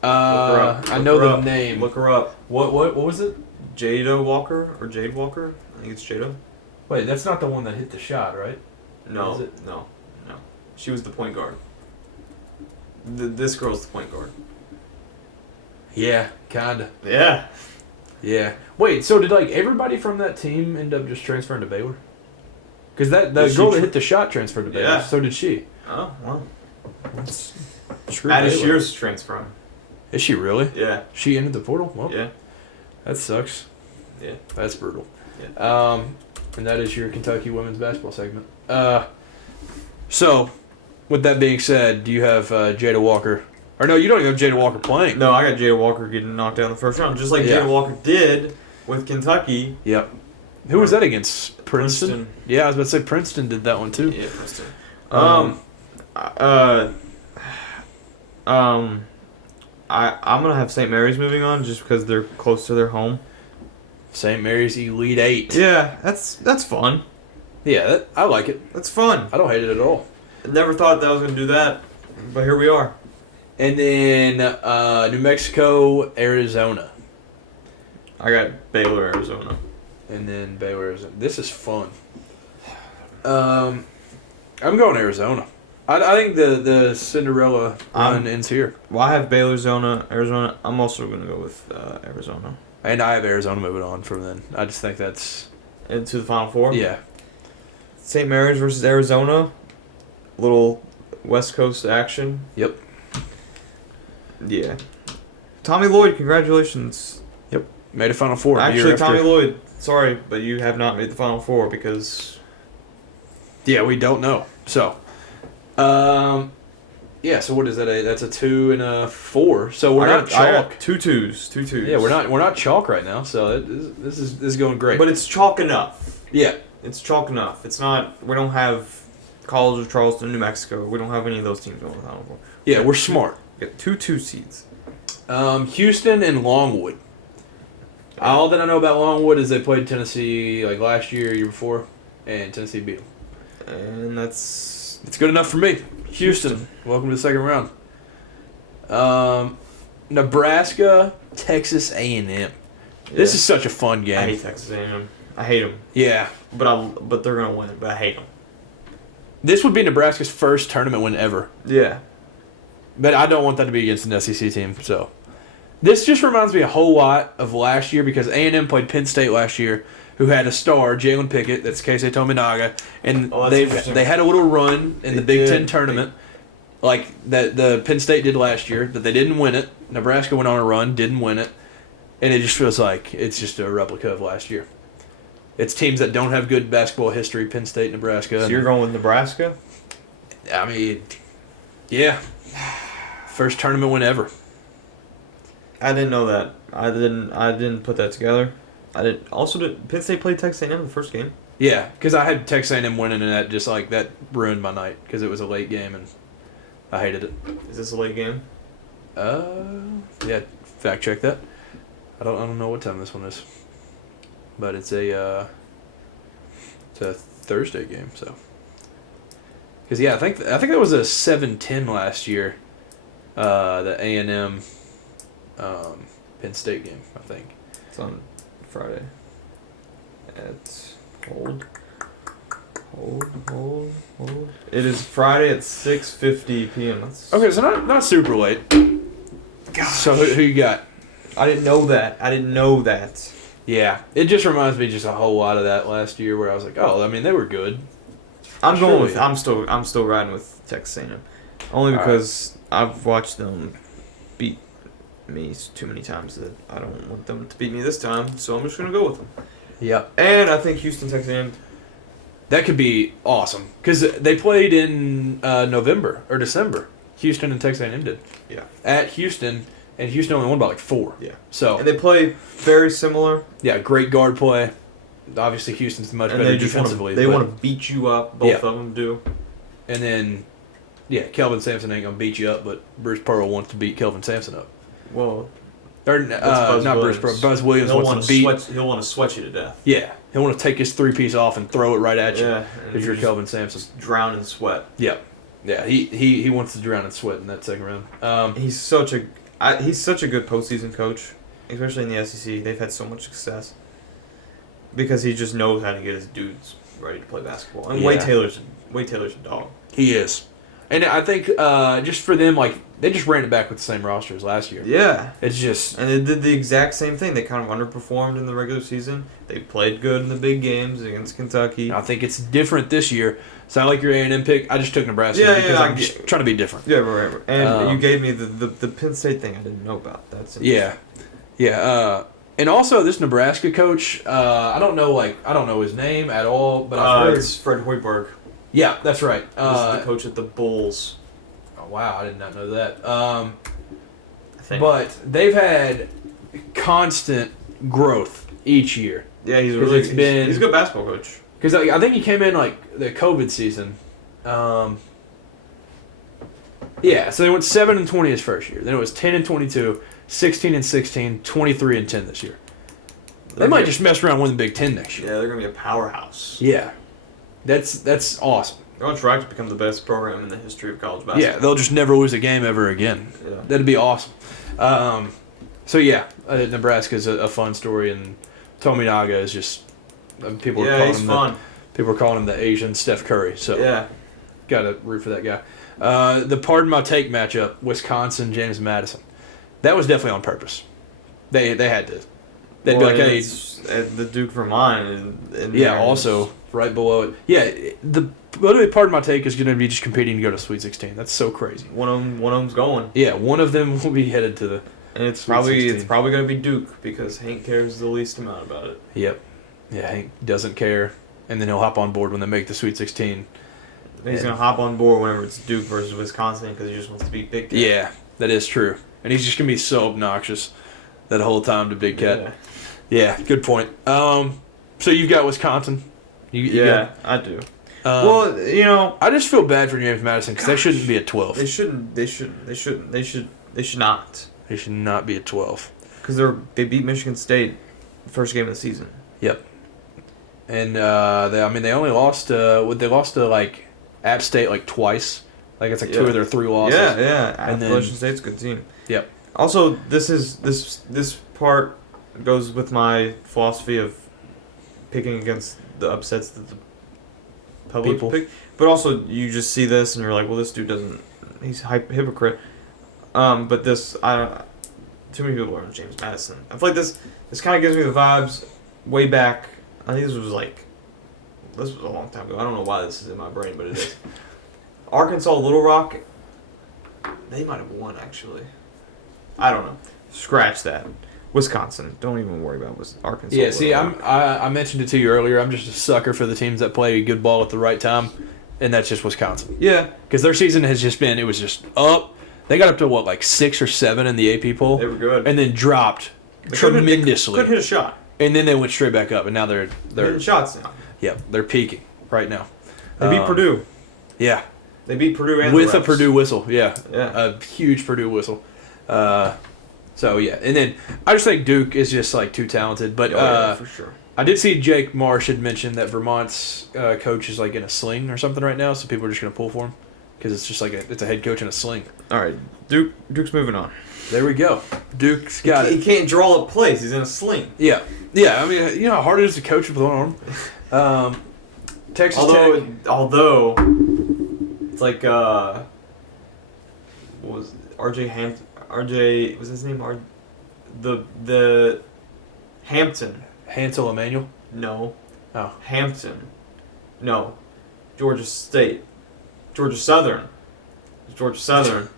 I know the name. Look her up. What was it? Jada Walker or Jade Walker? I think it's Jada. Wait, that's not the one that hit the shot, right? No, Is it? no. She was the point guard. This girl's the point guard. Yeah, kinda. Yeah. Yeah. Wait, so did like everybody from that team end up just transferring to Baylor? Because the Did she girl that hit the shot transferred to Baylor. Yeah. So did she. Oh, well. Screw Addis Baylor. Shear's transferring. Is she really? Yeah. She entered the portal? Well, Yeah. that sucks. Yeah. That's brutal. Yeah. And that is your Kentucky women's basketball segment. So, with that being said, do you have Jada Walker? Or no, you don't even have Jada Walker playing. No, I got Jada Walker getting knocked out in the first round, just like Yeah. Jada Walker did with Kentucky. Yep. Who was that against? Princeton? Yeah, I was about to say Princeton did that one too. Yeah, Princeton. I'm gonna have St. Mary's moving on just because they're close to their home. St. Mary's Elite Eight. Yeah, that's fun. Yeah, I like it. That's fun. I don't hate it at all. I never thought that I was gonna do that, but here we are. And then New Mexico, Arizona. I got Baylor, Arizona. And then Baylor, Arizona. This is fun. I'm going Arizona. I think the Cinderella run ends here. Well, I have Baylor, Arizona. I'm also gonna go with Arizona. And I have Arizona moving on from then. I just think that's... Into the Final Four? Yeah. St. Mary's versus Arizona. Little West Coast action. Yep. Yeah. Tommy Lloyd, congratulations. Made a Final Four. Actually, Tommy Lloyd, sorry, but you have not made the Final Four because... Yeah, we don't know. So, yeah. So what is that? That's a 2 and a 4. So we're not I chalk. got two twos. Yeah, we're not chalk right now. So this is going great. But it's chalk enough. Yeah. It's chalk enough. It's not... We don't have College of Charleston, New Mexico. We don't have any of those teams going to the Final Four. Yeah, we're smart. We got two seeds. Houston and Longwood. All that I know about Longwood is they played Tennessee like last year, year before, and Tennessee beat them. And it's good enough for me. Houston, welcome to the second round. Nebraska, Texas A&M. This is such a fun game. I hate Texas A&M. I hate them. Yeah. But they're gonna win. But I hate them. This would be Nebraska's first tournament win ever. Yeah. But I don't want that to be against an SEC team, so... This just reminds me a whole lot of last year because A&M played Penn State last year, who had a star, Jalen Pickett, that's Keisei Tominaga, and they had a little run in the Big Ten tournament, like that the Penn State did last year, but they didn't win it. Nebraska went on a run, didn't win it, and it just feels like it's just a replica of last year. It's teams that don't have good basketball history, Penn State, Nebraska. So you're going with Nebraska? I mean, yeah. First tournament win ever. I didn't know that. I didn't put that together. Did Penn State play Texas A&M in the first game? Yeah, because I had Texas A&M winning, and that ruined my night because it was a late game and I hated it. Is this a late game? Yeah, fact check that. I don't know what time this one is, but it's a Thursday game. So, because I think that was a 7-10 last year. The A&M Penn State game, I think. It's on Friday. Hold. It is Friday at 6:50 p.m. Okay, so not super late. Gosh. So who you got? I didn't know that. Yeah, it just reminds me just a whole lot of that last year where I was like, oh, I mean they were good. I'm still riding with Texas A&M, only because I've watched them beat me too many times that I don't want them to beat me this time, so I'm just gonna go with them. Yep. And I think Houston, Texas A&M. That could be awesome because they played in November or December. Houston and Texas A&M did. Yeah. At Houston, and Houston only won by like 4. Yeah. So. And they play very similar. Yeah, great guard play. Obviously, Houston's much better defensively. They want to beat you up. Both of them do. And then, yeah, Kelvin Sampson ain't gonna beat you up, but Bruce Pearl wants to beat Kelvin Sampson up. Well. Or not Bruce Pearl. Buzz Williams wants to beat. He'll want to sweat you to death. Yeah, he'll want to take his 3-piece off and throw it right at you. Yeah. If you're Kelvin Sampson. Drown in sweat. Yeah. Yeah, he wants to drown in sweat in that second round. He's such a good postseason coach, especially in the SEC. They've had so much success. because he just knows how to get his dudes ready to play basketball. And Yeah. Wade Taylor's a dog. He is. And I think just for them, like, they just ran it back with the same roster as last year. Yeah. It's just... And they did the exact same thing. They kind of underperformed in the regular season. They played good in the big games against Kentucky. I think it's different this year. It's not like your A&M pick. I just took Nebraska because I'm just trying to be different. Yeah, right. And you gave me the Penn State thing I didn't know about. That's interesting. Yeah. And also this Nebraska coach, I don't know his name at all, but I've heard... It's Fred Hoiberg. Yeah, that's right. He's the coach at the Bulls. Oh, wow, I did not know that. I think. But they've had constant growth each year. Yeah, he's really he's a good basketball coach. Because I think he came in like the COVID season. Yeah, so they went 7-20 his first year. Then it was 10-22, 16-16, 23-10 this year. They might just mess around and win the Big Ten next year. Yeah, they're gonna be a powerhouse. Yeah, that's awesome. They're on track to become the best program in the history of college basketball. Yeah, they'll just never lose a game ever again. Yeah. That'd be awesome. So yeah, Nebraska's a fun story, and Tominaga is just people are calling he's him fun. People are calling him the Asian Steph Curry. So yeah, gotta root for that guy. The pardon my take matchup, Wisconsin James Madison. That was definitely on purpose. They had to. They'd be like, hey, at the Duke Vermont. And yeah, also right below it. Yeah, literally pardon my take is going to be just competing to go to Sweet 16. That's so crazy. One of them's going. Yeah, one of them will be headed to the. And it's Sweet probably 16. going to be Duke because Hank cares the least amount about it. Yep. Yeah, Hank doesn't care, and then he'll hop on board when they make the Sweet 16. He's going to hop on board whenever it's Duke versus Wisconsin because he just wants to beat Big Cat. Yeah, that is true. And he's just going to be so obnoxious that whole time to Big Cat. Yeah, good point. So you've got Wisconsin. I do. Well, I just feel bad for James Madison because they shouldn't be at 12. They should not. They should not be at 12. Because they beat Michigan State the first game of the season. Yep. And they only lost to like App State like twice. Like it's like two of their three losses. Yeah. And Appalachian State's a good team. Yep. Also, this part goes with my philosophy of picking against the upsets that the public pick. But also, you just see this and you're like, well, this dude doesn't. He's a hypocrite. But too many people are on James Madison. I feel like this kind of gives me the vibes way back. I think this was a long time ago. I don't know why this is in my brain, but it is. Arkansas, Little Rock, they might have won, actually. I don't know. Scratch that. Wisconsin. Don't even worry about Arkansas. Yeah, see, I mentioned it to you earlier. I'm just a sucker for the teams that play good ball at the right time, and that's just Wisconsin. Yeah. Because their season has just been, it was just up. They got up to, 6 or 7 in the AP poll? They were good. And then dropped tremendously. Couldn't hit a shot. And then they went straight back up, and now they're hitting shots now. Yeah, they're peaking right now. They beat Purdue. Yeah. They beat Purdue and with a Purdue whistle, yeah. Yeah. A huge Purdue whistle. So, yeah. And then I just think Duke is just, too talented. But for sure. I did see Jake Marsh had mentioned that Vermont's coach is, in a sling or something right now, so people are just going to pull for him. Because it's just it's a head coach in a sling. All right. Duke's moving on. There we go. Duke's got it. He can't draw up plays. He's in a sling. Yeah. Yeah, I mean, you know how hard it is to coach with one arm. Texas Tech. Although, it's like, what was it? RJ, was his name? The Hampton. Hansel Emmanuel? No. Oh. Hampton. No. Georgia State. Georgia Southern. Georgia Southern.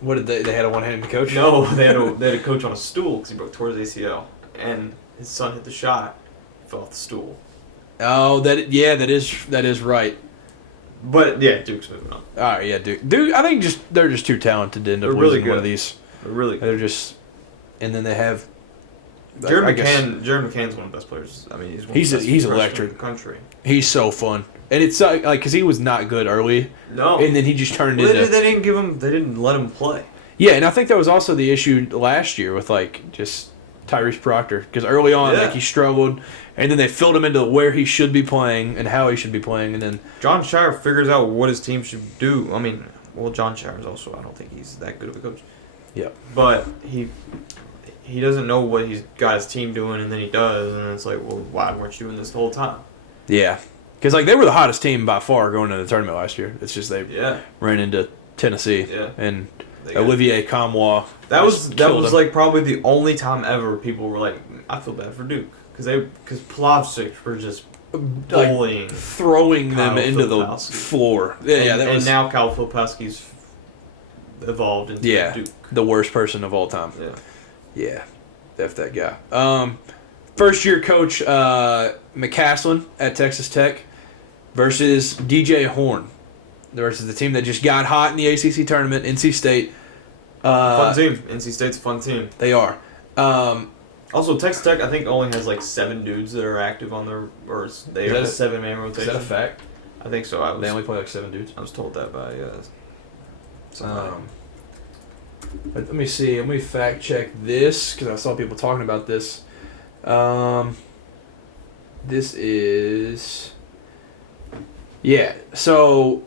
What did they had a one-handed coach? No, they had a coach on a stool because he tore his ACL, and his son hit the shot, fell off the stool. Oh, that is right. But yeah, Duke's moving on. All right, yeah, Duke. I think they're just too talented to end up losing one of these. They're really good. They're just, and then they have. Jared McCann's one of the best players. I mean, he's electric in the country. He's so fun, and it's because he was not good early. No, and then he just turned into. They didn't let him play. Yeah, and I think that was also the issue last year with just Tyrese Proctor, because early on he struggled, and then they filled him into where he should be playing and how he should be playing, and then John Shire figures out what his team should do. I mean, John Shire's also, I don't think he's that good of a coach. Yeah, but he doesn't know what he's got his team doing, and then he does, and it's like, well, why weren't you doing this the whole time? Yeah. Because, like, they were the hottest team by far going into the tournament last year. It's just they ran into Tennessee. Yeah. And Olivier Combois. That was like, probably the only time ever people were like, I feel bad for Duke. Because Plavsic were just bullying. Like, throwing them into the floor. Yeah, and now Kyle Filipowski's evolved into Duke. The worst person of all time. Yeah. Yeah. F that guy. First-year coach McCaslin at Texas Tech versus DJ Horn versus the team that just got hot in the ACC tournament, NC State. Fun team. NC State's a fun team. They are. Also, Texas Tech, I think, only has like 7 dudes that are active on their, or they have a 7-man rotation. Is that a fact? I think so. They only play like 7 dudes? I was told that by somebody. Let me see. Let me fact check this because I saw people talking about this. This is... Yeah, so...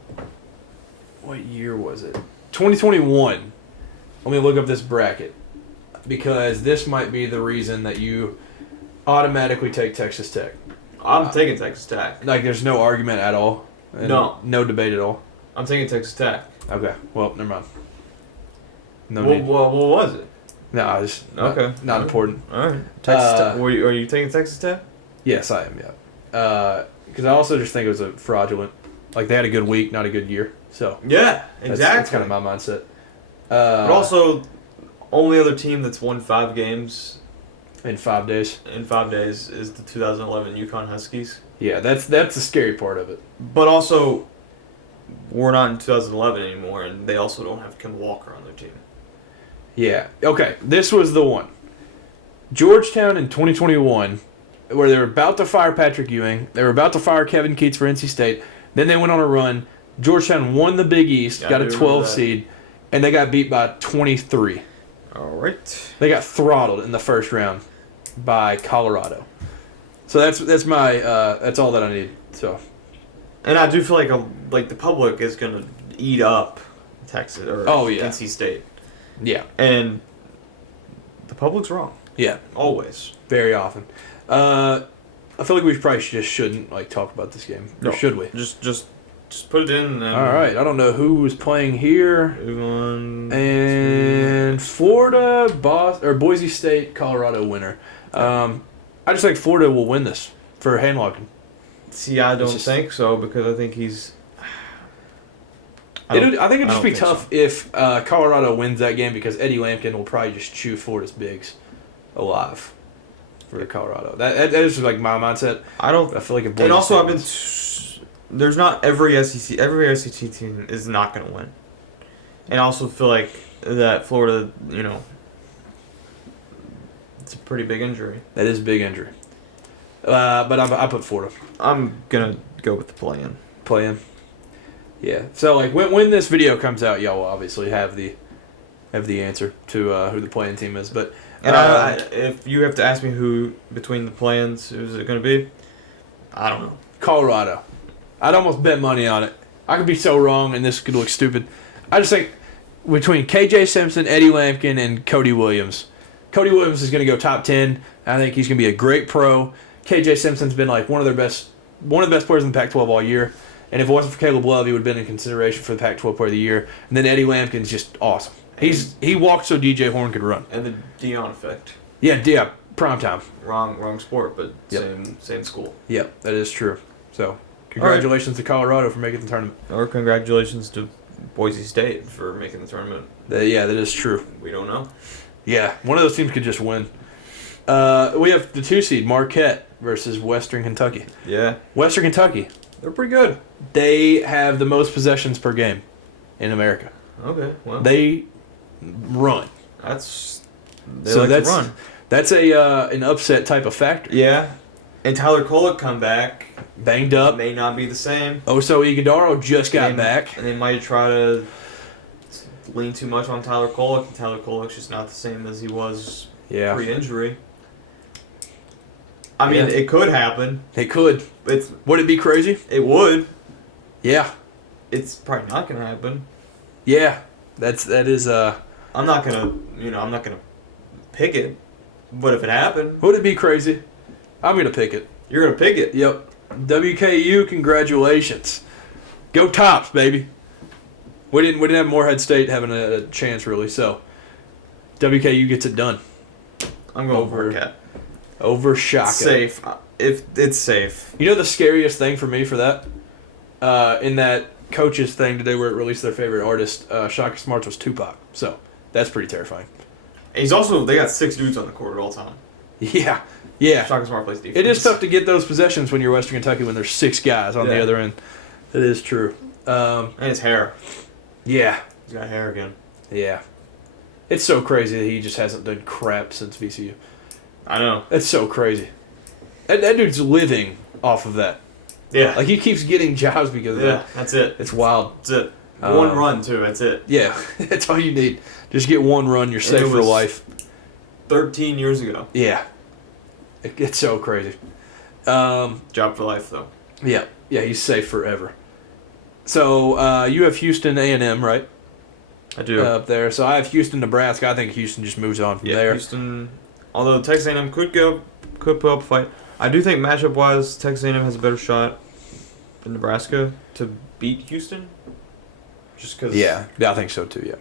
What year was it? 2021. Let me look up this bracket because this might be the reason that you automatically take Texas Tech. I'm taking Texas Tech. Like, there's no argument at all? No. No debate at all? I'm taking Texas Tech. Okay, well, never mind. What was it? No, just not important. All right. Texas Tech. Are you taking Texas Tech? Yes, I am, yeah. Because I also just think it was a fraudulent. Like, they had a good week, not a good year. So yeah, exactly. That's kind of my mindset. But also, only other team that's won 5 games in 5 days. In 5 days is the 2011 UConn Huskies. Yeah, that's the scary part of it. But also, we're not in 2011 anymore, and they also don't have Ken Walker on their team. Yeah. Okay, this was the one. Georgetown in 2021, where they were about to fire Patrick Ewing. They were about to fire Kevin Keats for NC State. Then they went on a run. Georgetown won the Big East, got a 12 seed, and they got beat by 23. All right. They got throttled in the first round by Colorado. So that's my that's all that I need. So. And I do feel like the public is gonna eat up Texas or NC State. Yeah. And the public's wrong. Yeah. Always. Very often. I feel like we probably shouldn't like talk about this game. No. Or should we? Just put it in. All right. I don't know who was playing here. And Florida, Boise State, Colorado winner. I just think Florida will win this for Hanlocken. See, I don't think so because I think he's. I think it'd just be tough if Colorado wins that game because Eddie Lampkin will probably just chew Florida's bigs alive for Colorado. That is just like my mindset. I feel like if and also there's not every SEC team is not going to win, and I also feel like that Florida, it's a pretty big injury. That is a big injury. But I put Florida. I'm gonna go with the play-in. Play-in. Yeah. So like when this video comes out, y'all will obviously have the answer to who the play-in team is. But if you have to ask me who between the play-ins, who's it gonna be? I don't know. Colorado. I'd almost bet money on it. I could be so wrong, and this could look stupid. I just think between KJ Simpson, Eddie Lampkin, and Cody Williams. Cody Williams is going to go top 10. I think he's going to be a great pro. KJ Simpson's been like one of the best players in the Pac-12 all year. And if it wasn't for Caleb Love, he would have been in consideration for the Pac-12 Player of the Year. And then Eddie Lampkin's just awesome. He walked so DJ Horn could run. And the Dion effect. Yeah, prime time. Wrong sport, but same school. Yep, that is true. So, congratulations to Colorado for making the tournament. Or congratulations to Boise State for making the tournament. That is true. We don't know. Yeah, one of those teams could just win. We have the 2 seed, Marquette, versus Western Kentucky. Yeah. Western Kentucky. They're pretty good. They have the most possessions per game in America. Okay, well. They run. That's run. That's an upset type of factor. Yeah. And Tyler Kolek come back. Banged up. May not be the same. Oso Ighodaro just got back. And they might try to lean too much on Tyler Kolek. Tyler Kolek's just not the same as he was pre-injury. I mean, it could happen. It could. Would it be crazy? It would. Yeah. It's probably not going to happen. Yeah. That is I'm not gonna pick it. But if it happened, Would it be crazy? I'm going to pick it. you're gonna pick it. Yep. WKU, congratulations. Go Tops, baby. We didn't have Morehead State having a chance, really, so WKU gets it done. I'm going Marquette. Over Shaka. Safe. If it's safe. You know the scariest thing for me for that? In that coaches thing today where it released their favorite artist, Shaka Smarts was Tupac. So that's pretty terrifying. He's also, they got 6 dudes on the court at all time. Yeah. Yeah. Shaka Smart plays defense. It is tough to get those possessions when you're Western Kentucky when there's 6 guys on the other end. That is true. And his hair. Yeah. He's got hair again. Yeah. It's so crazy that he just hasn't done crap since VCU. I know. It's so crazy. That dude's living off of that. Yeah. Like, he keeps getting jobs because of that. That's it. It's wild. That's it. One run, too. That's it. Yeah. That's all you need. Just get one run. You're safe for life. 13 years ago. Yeah. It's so crazy. Job for life, though. Yeah. Yeah, he's safe forever. So, you have Houston A&M, right? I do. Up there. So, I have Houston, Nebraska. I think Houston just moves on from there. Houston, although Texas A&M could put up a fight. I do think matchup-wise, Texas A&M has a better shot than Nebraska to beat Houston. Just because. Yeah, I think so, too, yeah.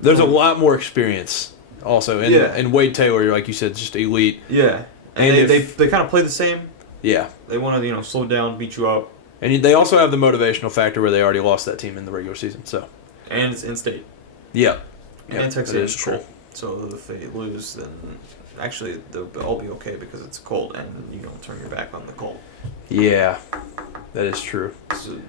There's a lot more experience also. And Wade Taylor, like you said, just elite. Yeah. And they kind of play the same. Yeah. They want to, slow down, beat you up. And they also have the motivational factor where they already lost that team in the regular season. So. And it's in-state. Yeah. And Texas A&M is cool. So if they lose, then actually they'll all be okay because it's cold and you don't turn your back on the cold. Yeah. That is true. So,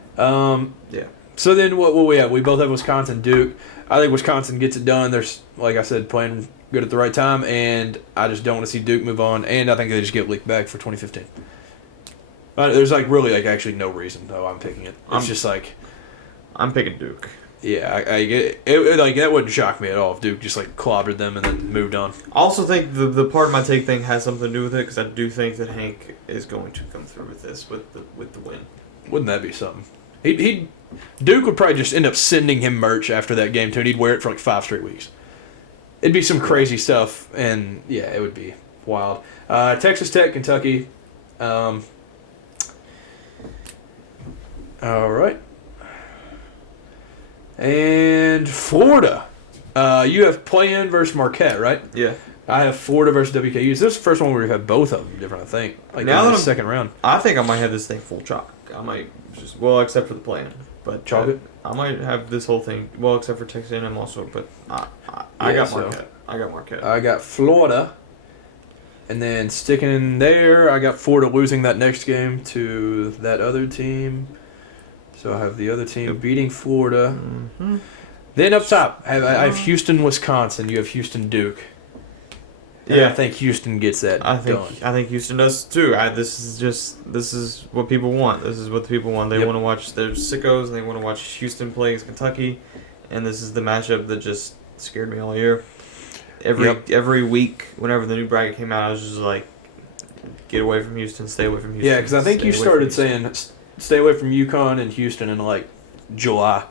yeah. So then what we have? We both have Wisconsin, Duke. I think Wisconsin gets it done. They're, like I said, playing good at the right time, and I just don't want to see Duke move on, and I think they just get leaked back for 2015. There's really actually no reason, though, I'm picking it. It's just like... I'm picking Duke. Yeah, I get it. Like, that wouldn't shock me at all if Duke just, clobbered them and then moved on. I also think the part of my take thing has something to do with it, because I do think that Hank is going to come through with this, with the win. Wouldn't that be something? Duke would probably just end up sending him merch after that game, too, and he'd wear it for 5 straight weeks. It'd be some crazy stuff, and, yeah, it would be wild. Texas Tech, Kentucky. All right. And Florida. You have play-in versus Marquette, right? Yeah. I have Florida versus WKU. This is the first one where we've had both of them different, I think. Now in that the second round. I think I might have this thing full chalk. I might just, well, except for the play-in. But Chalk it? I might have this whole thing, well, except for Texas A&M also, but I got Marquette. I got Marquette. I got Florida. And then sticking in there, I got Florida losing that next game to that other team. So I have the other team beating Florida. Mm-hmm. Then up top, I have Houston, Wisconsin. You have Houston, Duke. And Yeah, I think Houston gets that I done. think Houston does too. This is what people want. This is what the people want. They want to watch. They're sickos and they want to watch Houston play against Kentucky, and this is the matchup that just scared me all year. Every week, whenever the new bracket came out, I was just like, get away from Houston, stay away from Houston. Yeah, because I think you started saying stay away from UConn and Houston in July.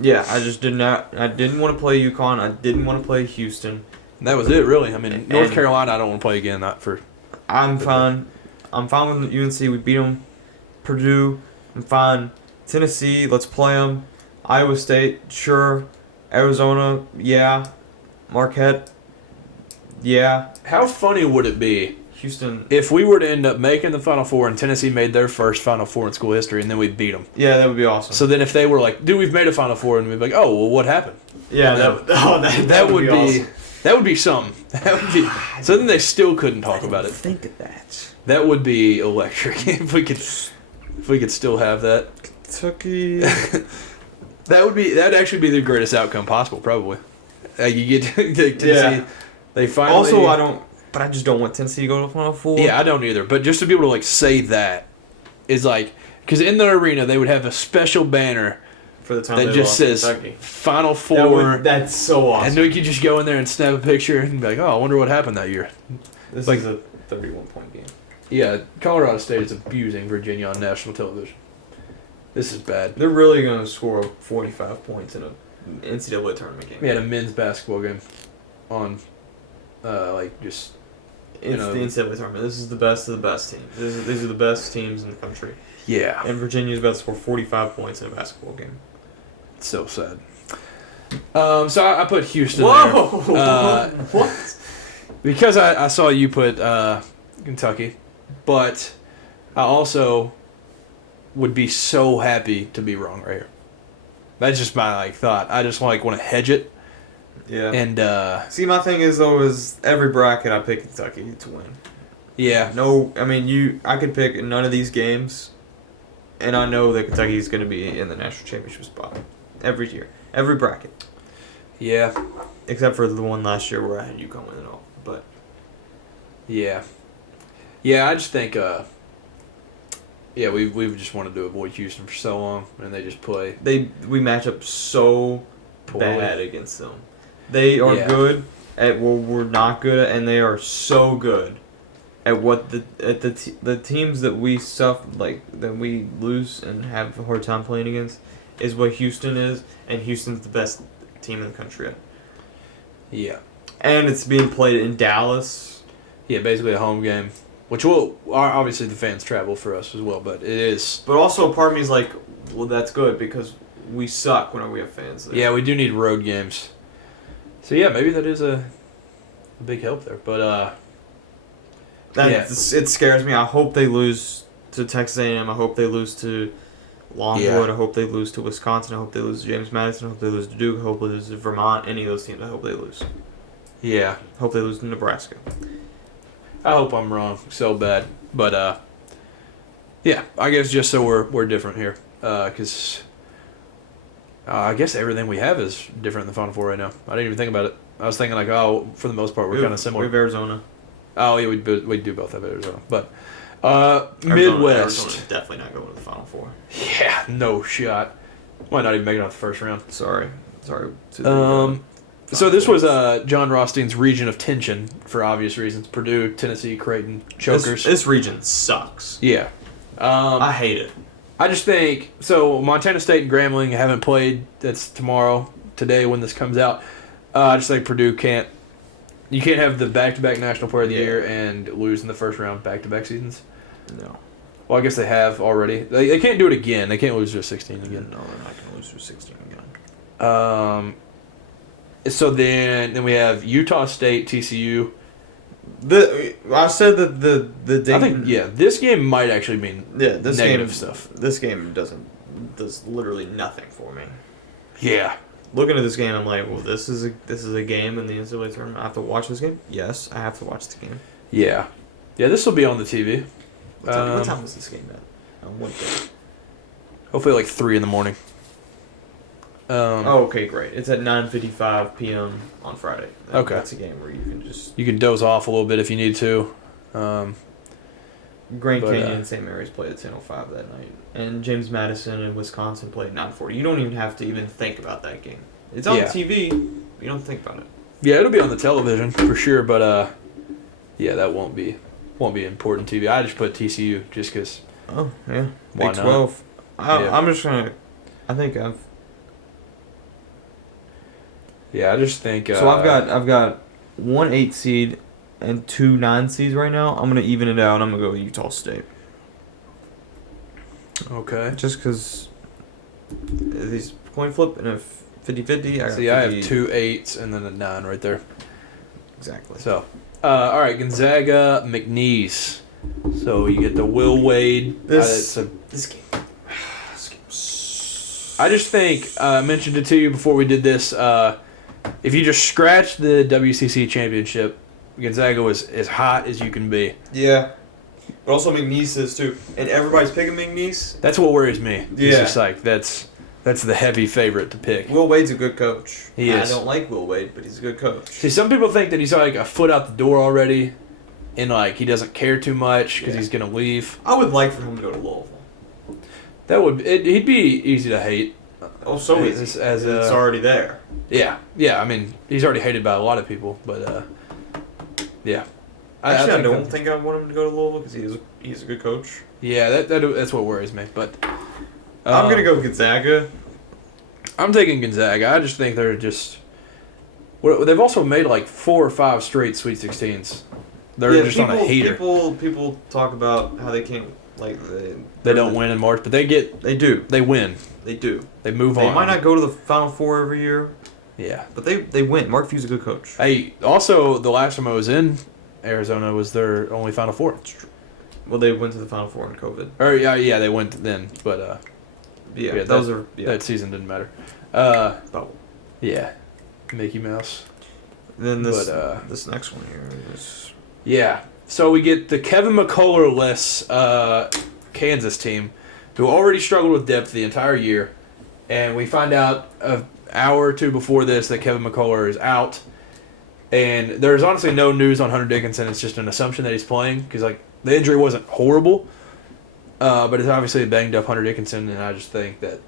Yeah, I just did not. I didn't want to play UConn. I didn't want to play Houston. And that was it, really. I mean, North Carolina, I don't want to play again. Not for. I'm fine. I'm fine with UNC. We beat them. Purdue, I'm fine. Tennessee, let's play them. Iowa State, sure. Arizona, yeah. Marquette, yeah. How funny would it be Houston, if we were to end up making the Final Four and Tennessee made their first Final Four in school history and then we beat them? yeah, that would be awesome. So then if they were like, dude, we've made a Final Four, and we'd be like, oh, well, what happened? Yeah, that would be awesome. That would be something. That would be. So then they still couldn't talk about it. Think of that. That would be electric if we could still have that. Kentucky. That'd actually be the greatest outcome possible, probably. You get Tennessee. Yeah. They finally. Also, I just don't want Tennessee to go to the Final Four. Yeah, I don't either. But just to be able to say that is because in the arena they would have a special banner for the time that just says Kentucky. Final Four. That's so awesome. And we could just go in there and snap a picture and be like, oh, I wonder what happened that year. This is a 31-point game. Yeah, Colorado State is abusing Virginia on national television. This is bad. They're really going to score 45 points in a NCAA tournament game. We had a men's basketball game on, just It's the NCAA tournament. This is the best of the best teams. These are the best teams in the country. Yeah. And Virginia's about to score 45 points in a basketball game. It's so sad. So I put Houston Whoa! there. What? Because I saw you put Kentucky, but I also would be so happy to be wrong right here. That's just my thought. I just want to hedge it. Yeah. And see, my thing is though is every bracket I pick Kentucky to win. Yeah. No, I mean I could pick none of these games, and I know that Kentucky is going to be in the national championship spot every year, every bracket. Yeah. Except for the one last year where I had UConn winning all, but. Yeah. Yeah, I just think. We've just wanted to avoid Houston for so long, and they just play. We match up so poorly. bad against them. They are good at what we're not good at, and they are so good at what the teams that we that we lose and have a hard time playing against is what Houston is, and Houston's the best team in the country at. Yeah. And it's being played in Dallas. Yeah, basically a home game, which will obviously the fans travel for us as well, but it is. But also, part of me is like, well, that's good because we suck whenever we have fans there. Yeah, we do need road games. So yeah, maybe that is a big help there, but it scares me. I hope they lose to Texas A&M. I hope they lose to Longwood. I hope they lose to Wisconsin. I hope they lose to James Madison. I hope they lose to Duke. I hope they lose to Vermont. Any of those teams, I hope they lose. Yeah. I hope they lose to Nebraska. I hope I'm wrong so bad, but yeah, I guess just so we're different here, because I guess everything we have is different in the Final Four right now. I didn't even think about it. I was thinking for the most part we're kind of similar. We have Arizona. Oh yeah, we do both have Arizona, but Midwest. Arizona's definitely not going to the Final Four. Yeah, no shot. Might not even make it out the first round. Sorry. So this was John Rothstein's region of tension for obvious reasons. Purdue, Tennessee, Creighton, chokers. This region sucks. Yeah. I hate it. I just think so. Montana State and Grambling haven't played. That's today when this comes out. I just think Purdue can't. You can't have the back-to-back National Player of the Year and lose in the first round back-to-back seasons. No. Well, I guess they have already. They can't do it again. They can't lose to a 16 again. No, they're not going to lose to a 16 again. So then we have Utah State, TCU. I said that the Dayton, I think this game might actually mean this negative game, stuff. This game does literally nothing for me. Yeah. Looking at this game, I'm like, well, this is a game in the NCAA tournament. I have to watch this game. Yes, I have to watch the game. Yeah. Yeah, this will be on the TV. What time is this game at? On what day? Hopefully, like 3 in the morning. Okay, great. It's at 9:55 p.m. on Friday. Okay. That's a game where you can just... You can doze off a little bit if you need to. Grand Canyon and St. Mary's played at 10:05 that night. And James Madison and Wisconsin played at 9:40. You don't even have to even think about that game. It's on TV. You don't think about it. Yeah, it'll be on the television for sure, but that won't be important TV. I just put TCU just because. Oh, yeah. Why Big 12. not? I'm just going to... I think I've... Yeah, I just think. So I've got 1 8 seed and 2 9 seeds right now. I'm gonna even it out. I'm gonna go with Utah State. Okay. Just because these coin flip and a 50-50. See, I have 2 8s and then a 9 right there. Exactly. So, all right, Gonzaga, McNeese. So you get the Will Wade. This game. I just think I mentioned it to you before we did this. If you just scratch the WCC championship, Gonzaga was as hot as you can be. Yeah. But also McNeese is too. And everybody's picking McNeese. That's what worries me. Yeah. It's just like that's the heavy favorite to pick. Will Wade's a good coach. He is. I don't like Will Wade, but he's a good coach. See, some people think that he's like a foot out the door already, and like he doesn't care too much because he's gonna leave. I would like for him to go to Louisville. He'd be easy to hate. Oh, so easy. It's already there. Yeah. I mean, he's already hated by a lot of people, but yeah. Actually, I don't think I want him to go to Louisville because he's a good coach. Yeah, that's what worries me. But I'm gonna go Gonzaga. I'm taking Gonzaga. I just think they're just. They've also made like 4 or 5 straight Sweet 16s. They're just on a heater. People talk about how they can't they don't win in March, but they do. They win. They do. They move on. They might not go to the Final Four every year. Yeah. But they win. Mark Few's a good coach. Hey, also the last time I was in Arizona was their only Final Four. Well, they went to the Final Four in COVID. Or yeah, they went then, but that season didn't matter. Bubble. Yeah, Mickey Mouse. Then this next one here is So we get the Kevin McCullough-less Kansas team, who already struggled with depth the entire year, and we find out an hour or two before this that Kevin McCullough is out, and there's honestly no news on Hunter Dickinson. It's just an assumption that he's playing because the injury wasn't horrible, but it's obviously a banged up Hunter Dickinson, and I just think that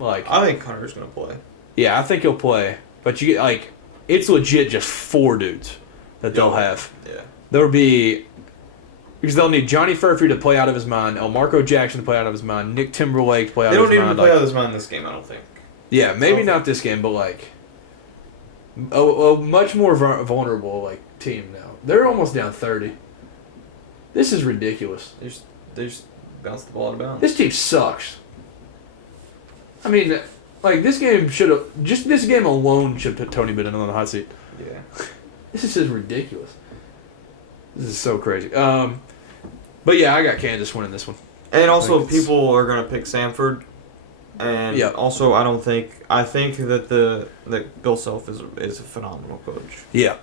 I think Hunter's gonna play. Yeah, I think he'll play, but you get it's legit just 4 dudes that they'll have. Yeah. There'll be because they'll need Johnny Furphy to play out of his mind, Elmarco Jackson to play out of his mind, Nick Timberlake to play out of his mind. They don't need him to play out of his mind in this game, I don't think. Yeah, maybe not this game, but a much more vulnerable team now. They're almost down 30. This is ridiculous. They just bounce the ball out of bounds. This team sucks. I mean, this game should have this game alone should put Tony Bennett on the hot seat. Yeah. This is just ridiculous. This is so crazy. But yeah, I got Kansas winning this one. And also, people are going to pick Samford. And also, I think that Bill Self is a phenomenal coach. Yeah.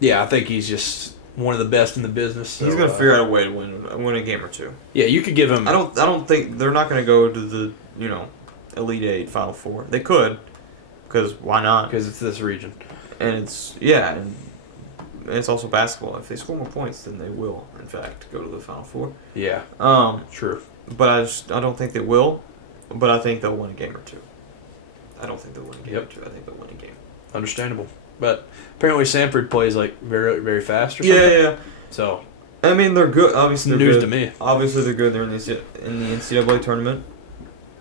Yeah, I think he's just one of the best in the business. So, he's going to figure out a way to win a game or two. Yeah, you could give him. I don't think they're not going to go to the Elite Eight, Final Four. They could, because why not? Because it's this region, and it's it's also basketball. If they score more points, then they will, in fact, go to the Final Four. Yeah. True. But I don't think they will. But I think they'll win a game or two. I don't think they'll win a game or two. I think they'll win a game. Understandable. But apparently Samford plays very, very fast or something. Yeah. So. I mean, they're good. Obviously, they're news good. to me. Obviously, they're good. They're in the NCAA tournament.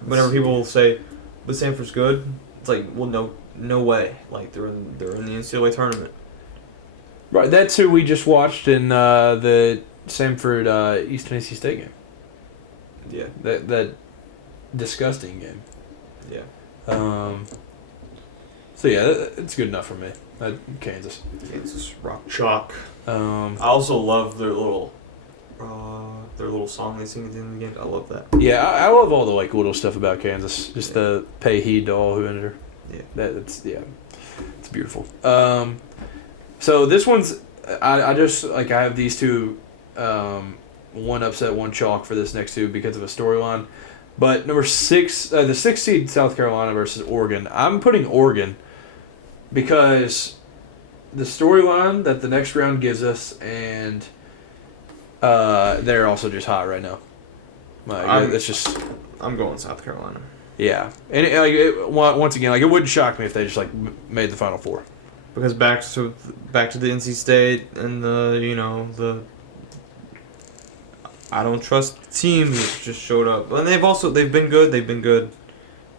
Whenever people say, "But Samford's good," it's well, no way. They're in the NCAA tournament. Right. That's who we just watched in the Samford East Tennessee State game. Yeah. That disgusting game. Yeah. So yeah, it's good enough for me. Kansas rock chalk. I also love their little song they sing at the end of the game. I love that. Yeah, I love all the little stuff about Kansas. Just the pay heed to all who enter. Yeah. It's beautiful. So this one's I just I have these two, one upset, one chalk for this next two because of a storyline. But number 6, the 6th seed South Carolina versus Oregon. I'm putting Oregon because the storyline that the next round gives us, and they're also just hot right now. I'm going South Carolina. Yeah, and once again, it wouldn't shock me if they just made the Final Four. Because back to the NC State and the I don't trust team that just showed up. And they've been good.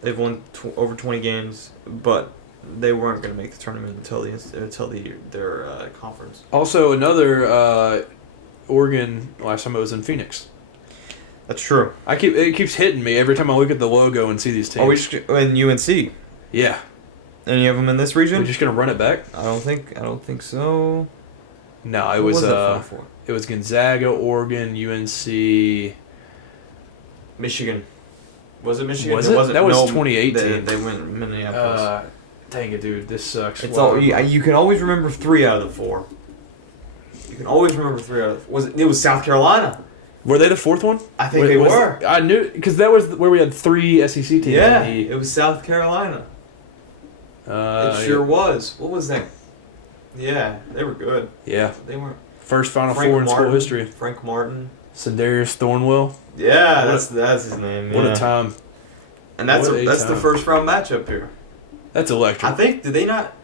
They've won over 20 games, but they weren't going to make the tournament until their conference. Also, another Oregon last time it was in Phoenix. That's true. It keeps hitting me every time I look at the logo and see these teams. And UNC. Yeah. Any of them in this region? We're just gonna run it back. I don't think so. No, it was Gonzaga, Oregon, UNC, Michigan. Was it Michigan? Was it? That was 2018. They went Minneapolis. Dang it, dude! This sucks. You can always remember 3 out of the 4. You can always remember 3 out of the 4. It was South Carolina. Were they the 4th one? I think they were. I knew because that was where we had 3 SEC teams. Yeah, it was South Carolina. It sure was. What was that? Yeah, they were good. Yeah, they were. First Final Four in school history. Frank Martin. Sindarius Thornwell. Yeah, that's his name. What a time! And that's the first round matchup here. That's electric. I think did they not?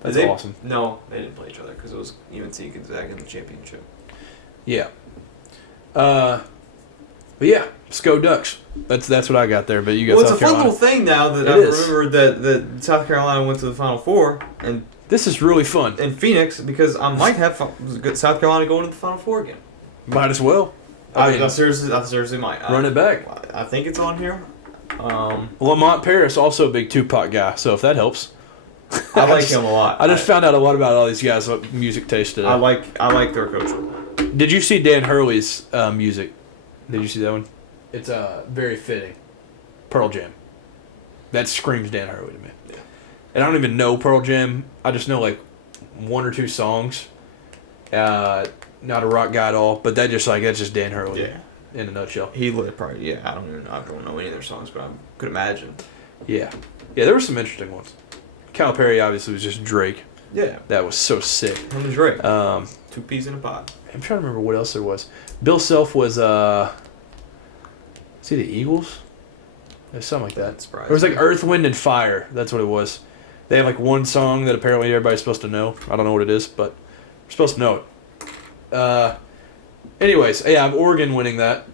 That's awesome. No, they didn't play each other because it was UNC Gonzaga in the championship. Yeah. But yeah, Sco Ducks. That's what I got there. But you got South Carolina. It's a fun little thing now that I remembered that South Carolina went to the Final Four and This is really fun. in Phoenix because I might have South Carolina going to the Final Four again. Might as well. I seriously might. Run it back. I think it's on here. Lamont Paris, also a big Tupac guy, so if that helps. I like him a lot. I just found out a lot about all these guys' music taste today. I like their coach. Did you see Dan Hurley's music? Did you see that one? It's very fitting. Pearl Jam. That screams Dan Hurley to me. Yeah. And I don't even know Pearl Jam. I just know like one or two songs. Not a rock guy at all, but that's just Dan Hurley. Yeah. In a nutshell. He lit probably. Yeah, I don't know any of their songs, but I could imagine. Yeah. Yeah, there were some interesting ones. Calipari obviously was just Drake. Yeah. That was so sick. Him and Drake. 2 peas in a pod. I'm trying to remember what else there was. Bill Self was see the Eagles? There's something like that. Surprising. It was like Earth, Wind, and Fire. That's what it was. They have like one song that apparently everybody's supposed to know. I don't know what it is, but we're supposed to know it. Anyways, yeah, I'm Oregon winning that.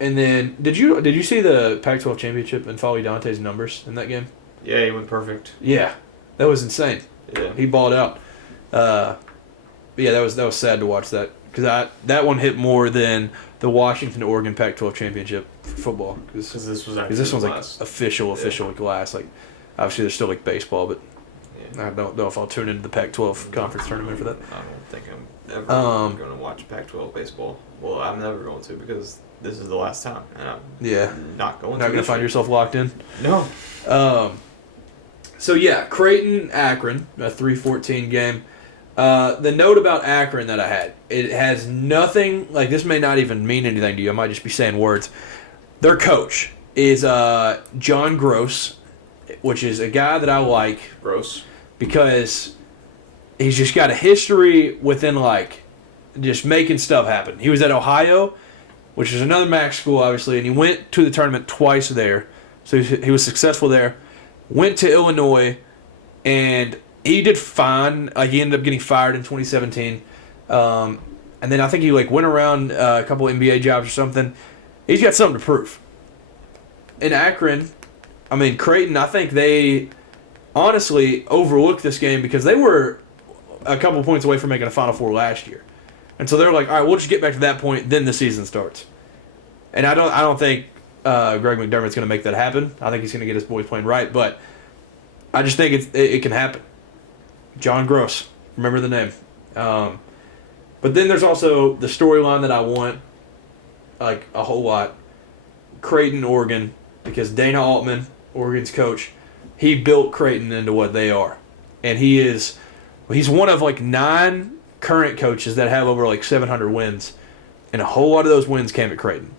And then did you see the Pac-12 championship and Folly Dante's numbers in that game? Yeah, he went perfect. Yeah, that was insane. Yeah. He balled out. Yeah, that was sad to watch that because that one hit more than the Washington Oregon Pac-12 championship for football because this one's like official like last like obviously there's still like baseball but I don't know if I'll tune into the Pac-12 conference tournament for that. I don't think I'm ever going to watch Pac-12 baseball. Well, I'm never going to because this is the last time and I'm not going. Not going to find yourself locked in. No. So yeah, Creighton Akron, a 3-14 game. The note about Akron that I had, it has nothing, like this may not even mean anything to you, I might just be saying words. Their coach is John Gross, which is a guy that I like. Gross. Because he's just got a history within like just making stuff happen. He was at Ohio, which is another MAC school obviously, and he went to the tournament twice there. So he was successful there. Went to Illinois, and he did fine. He ended up getting fired in 2017. And then I think he like went around a couple NBA jobs or something. He's got something to prove. In Akron, I mean, Creighton, I think they honestly overlooked this game because they were a couple points away from making a Final Four last year. And so they're like, all right, we'll just get back to that point, then the season starts. And I don't think Greg McDermott's going to make that happen. I think he's going to get his boys playing right, but I just think it can happen. John Gross, remember the name. But then there's also the storyline that I want, like a whole lot. Creighton, Oregon, because Dana Altman, Oregon's coach, he built Creighton into what they are, and he's one of like 9 current coaches that have over like 700 wins, and a whole lot of those wins came at Creighton.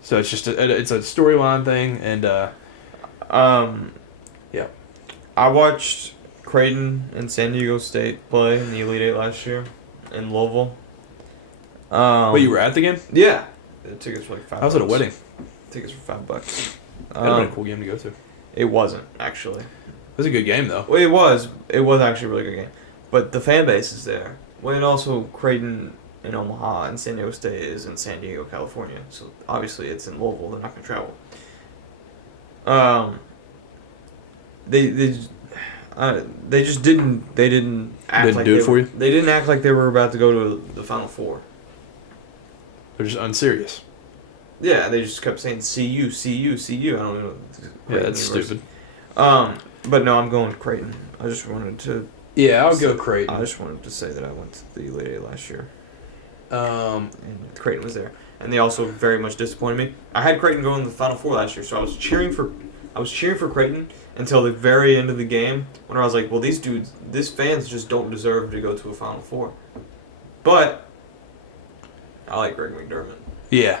So it's just it's a storyline thing, and yeah. I watched Creighton and San Diego State play in the Elite Eight last year in Louisville. Wait, you were at the game? Yeah, the tickets were like $5. I was at a wedding. Tickets were $5. That'd have been a cool game to go to. It wasn't actually. It was a good game though. Well, it was. It was actually a really good game, but the fan base is there. Well, and also Creighton in Omaha and San Diego State is in San Diego, California. So obviously it's in Louisville. They're not gonna travel. They just didn't act Didn't like do it they for were, you? They didn't act like they were about to go to the Final Four. They're just unserious. Yeah, they just kept saying "see you, see you, see you." I don't know. Yeah, that's stupid. But no, I'm going to Creighton. I just wanted to. Yeah, I'll go Creighton. I just wanted to say that I went to the Elite Eight last year. And Creighton was there, and they also very much disappointed me. I had Creighton going to the Final Four last year, so I was cheering for Creighton until the very end of the game when I was like, well, these fans just don't deserve to go to a Final Four. But I like Greg McDermott. Yeah.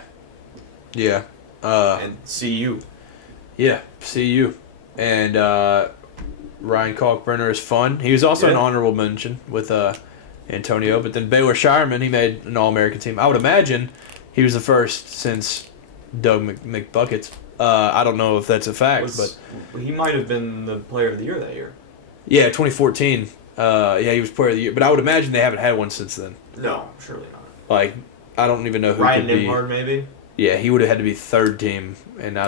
And CU. Yeah, CU. And Ryan Kalkbrenner is fun. He was also an honorable mention with Antonio, but then Baylor Shireman, he made an All-American team. I would imagine he was the first since Doug McBuckets. I don't know if that's a fact, but he might have been the player of the year that year. Yeah, 2014. He was player of the year, but I would imagine they haven't had one since then. No, surely not. Like, I don't even know who Ryan could Nembhard, maybe. Yeah, he would have had to be third team, and I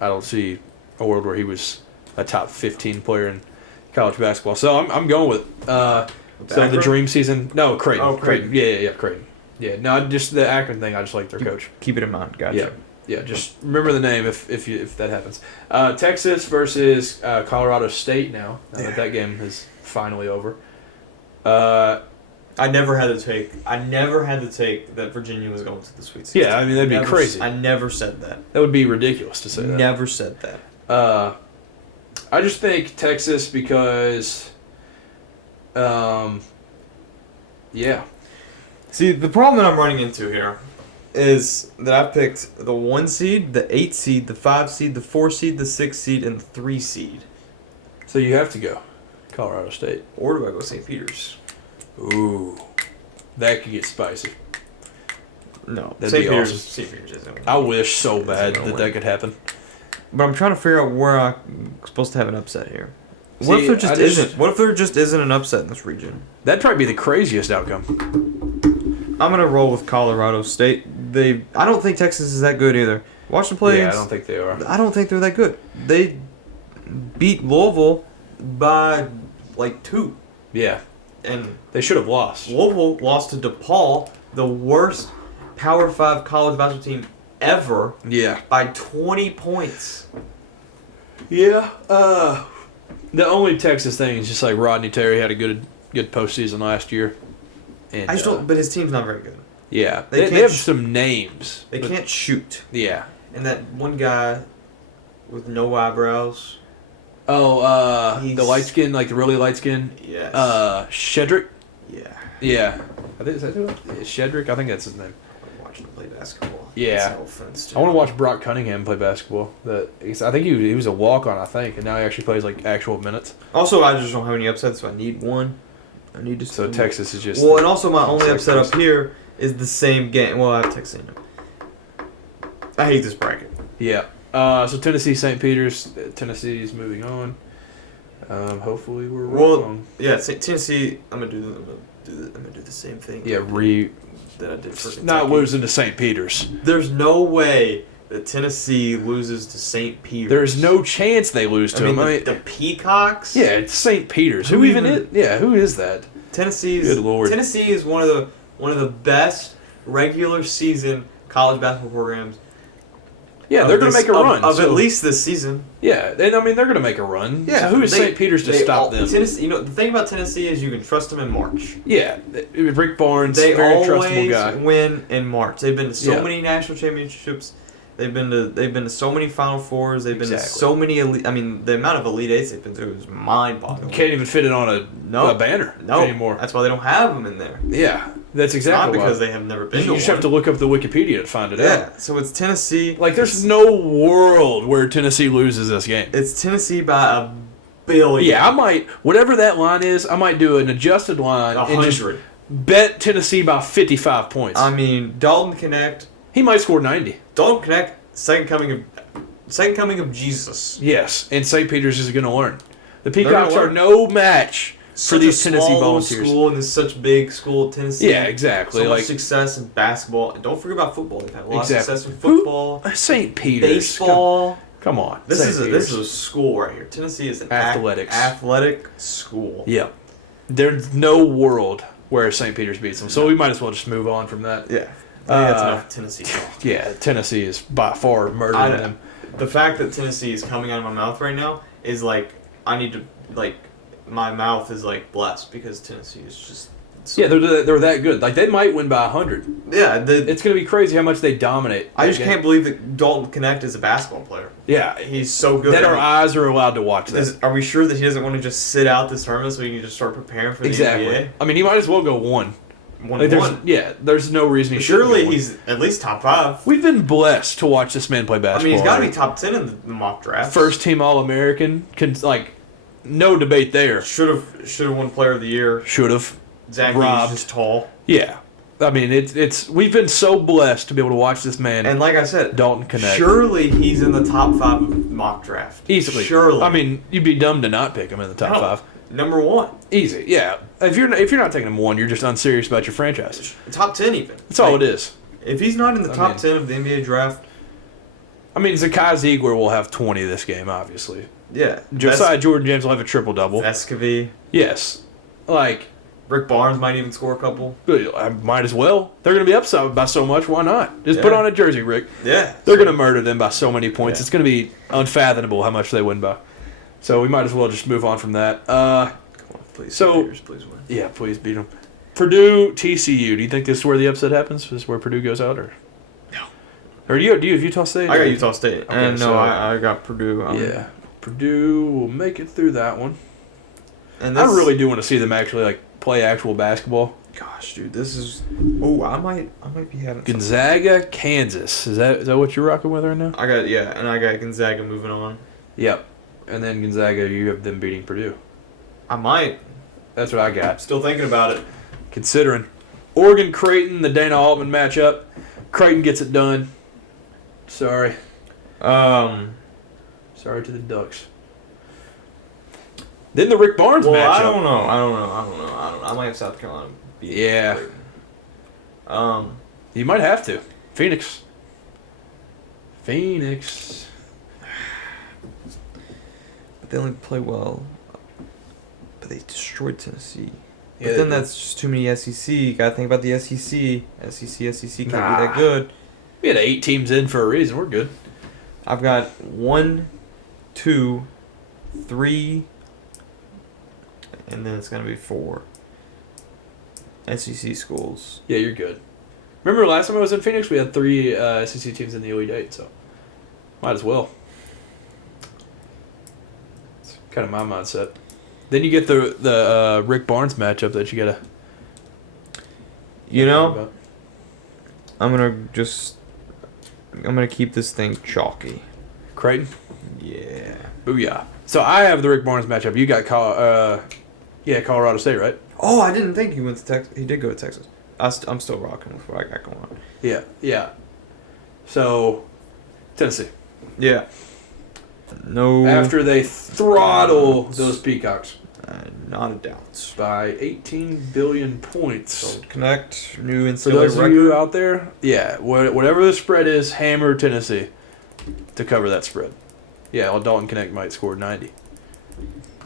don't see a world where he was a top 15 player in college basketball. So I'm going with so Akron? the dream season. No, Creighton. Oh, Creighton. Yeah, Creighton. Yeah, no, just the Akron thing. I just like their coach. Keep it in mind. Gotcha. Yeah. Just remember the name if that happens. Texas versus Colorado State. Now that game is finally over. I never had to take that Virginia was going to the Sweet 16. Yeah, I mean that'd be crazy. I never said that. That would be ridiculous to say that. Never said that. I just think Texas because, yeah. See, the problem that I'm running into here is that I picked the 1 seed, the 8 seed, the 5 seed, the 4 seed, the 6 seed, and the 3 seed. So you have to go Colorado State. Or do I go St. Peter's? Ooh, that could get spicy. No, That'd St. be Peter's. awesome. St. Peter's isn't. I wish so Isn't bad gonna that win. could happen. But I'm trying to figure out where I'm supposed to have an upset here. See, What if there just I just- isn't? What if there just isn't an upset in this region? That'd probably be the craziest outcome. I'm gonna roll with Colorado State. I don't think Texas is that good either. Watch them play. Yeah, I don't think they are. I don't think they're that good. They beat Louisville by like 2, Yeah, and they should have lost. Louisville lost to DePaul, the worst Power 5 college basketball team ever, Yeah. by 20 points. Yeah. The only Texas thing is just like Rodney Terry had a good postseason last year. And I just don't. But his team's not very good. yeah, They they can't have sh- some names. They but- can't shoot. Yeah. And that one guy with no eyebrows. Oh, He's- the light skin, like the really light skin. Yes. Shedrick. Yeah. Yeah. I think is that who? Yeah, Shedrick. I think that's his name. I'm watching him play basketball. Yeah. That's no offense I want to watch Brock Cunningham play basketball. I think he was a walk on. I think, and now he actually plays like actual minutes. Also, I just don't have any upsets, so I need one. I need to. So Texas is just. Well, and also my only Texas. upset up here is the same game. Well, I have Texas A&M. I hate this bracket. Yeah. So Tennessee, St. Peter's. Tennessee is moving on. Hopefully we're Well, wrong. yeah, Tennessee. I'm gonna do the same thing. Yeah, that I did for Kentucky. not losing to St. Peter's. There's no way that Tennessee loses to St. Peter's. There's no chance they lose to I mean, them. the Peacocks. Yeah, it's St. Peter's. Who Who even even- is? Yeah, who is that? Tennessee's. Good Lord. Tennessee is one of the best regular season college basketball programs. Yeah, of they're going to this- make a run. of so- at least this season. Yeah, and I mean they're going to make a run. Yeah, So who is they- St. Peter's to they stop all- them? Tennessee, the thing about Tennessee is you can trust them in March. Yeah, Rick Barnes, They very trustable always guy. win in March. They've been to so Yeah. many national championships. They've been to so many Final Fours. They've been to Exactly. so many elite. I mean, the amount of Elite Eights they've been to is mind-boggling. Can't even fit it on a banner anymore. That's why they don't have them in there. Yeah, that's It's exactly not because why. they have never been. You to just one. have to look up the Wikipedia to find it out. Yeah, so it's Tennessee. Like, there's no world where Tennessee loses this game. It's Tennessee by a billion. Yeah, I might, whatever that line is, I might do an adjusted line and just 100. bet Tennessee by 55 points. I mean, Dalton Connect. He might score 90. Dalton Connect, second coming of Jesus. Yes, and St. Peter's is going to learn. The gonna Peacocks are learn. no match for Such these a Tennessee small little Volunteers. school and this such big school, Tennessee. Yeah, exactly. So much Like success in basketball. And don't forget about football. They've had a lot Exactly. of success in football, St. Peter's. baseball. Come on. This St. is a Peter's. school right here. Tennessee is an Athletics. athletic school. Yeah. There's no world where St. Peter's beats them. So we might as well just move on from that. Yeah, I think that's enough Tennessee talk. Yeah, Tennessee is by far murdering them. The fact that Tennessee is coming out of my mouth right now is like I need to like my mouth is like blessed because Tennessee is just Yeah, they're that good. Like, they might win by 100. yeah. It's going to be crazy how much they dominate. I that just game. can't believe that Dalton Connect is a basketball player. Yeah. He's so good. That our eyes are allowed to watch that. Are we sure that he doesn't want to just sit out this tournament so he can just start preparing for the Exactly. NBA? I mean, he might as well go one. One Like, one. there's no reason he shouldn't Surely go one. he's at least top 5. We've been blessed to watch this man play I basketball. mean, he's got to be right? top 10 in the mock draft. First team All-American. No debate there. Should have won Player of the Year. Should have. Zach Robbed. is just tall. Yeah. I mean, it's we've been so blessed to be able to watch this man, And like I said, Dalton Connect. surely he's in the top 5 of mock draft. Easily. Surely. I mean, you'd be dumb to not pick him in the top No. 5. Number 1. Easy. Yeah. If you're not taking him 1, you're just unserious about your franchise. Top 10 even. That's all it is. If he's not in the I top mean- 10 of the NBA draft, I mean, Zakai Ziegler will have 20 this game, obviously. Yeah. Josiah Jordan James will have a triple double. Vescovy. Yes, like Rick Barnes might even score a couple. I might as well. They're going to be up by so much. Why not? Just put Yeah. on a jersey, Rick. Yeah. They're going to murder them by so many points. Yeah. It's going to be unfathomable how much they win by. So we might as well just move on from that. Come on, please. So- Peters, please win. Yeah, please beat them. Purdue, TCU. Do you think this is where the upset happens? Is this where Purdue goes out, or No. Or do you have Utah State? I got Utah State. Okay, And no, so- I got Purdue. Yeah, Purdue will make it through that one. And I this, really do want to see them actually like play actual basketball. Gosh, dude, this is. Oh, I might be having. Gonzaga, Kansas. Is that what you're rocking with right now? I got Gonzaga moving on. Yep. And then Gonzaga, you have them beating Purdue. I might. That's what I got. Still thinking about it. Considering Oregon Creighton, the Dana Altman matchup. Creighton gets it done. Sorry to the Ducks. Then the Rick Barnes Well, matchup. I don't know. I might have South Carolina beat. Yeah. Creighton. You might have to. Phoenix. But they only play well. But they destroyed Tennessee. Yeah, But then they did. that's just too many SEC. You gotta think about the SEC. SEC can't Nah. be that good. We had 8 teams in for a reason. We're good. I've got 1, 2, 3, and then it's gonna be 4 SEC schools. Yeah, you're good. Remember last time I was in Phoenix, we had 3 SEC teams in the Elite 8, so might as well. It's kind of my mindset. Then you get the Rick Barnes matchup that you gotta. You know, about. I'm gonna keep this thing chalky. Creighton. Yeah. Booyah. So I have the Rick Barnes matchup. You got Colorado State, right? Oh, I didn't think he went to Texas. He did go to Texas. I'm still rocking with what I got going on. Yeah. So Tennessee. Yeah. No. After they throttle those Peacocks Not a doubt. by 18 billion points. So connect new For NCAA those of record. you out there, yeah, whatever the spread is, hammer Tennessee to cover that spread. Yeah, well, Dalton Connect might score 90.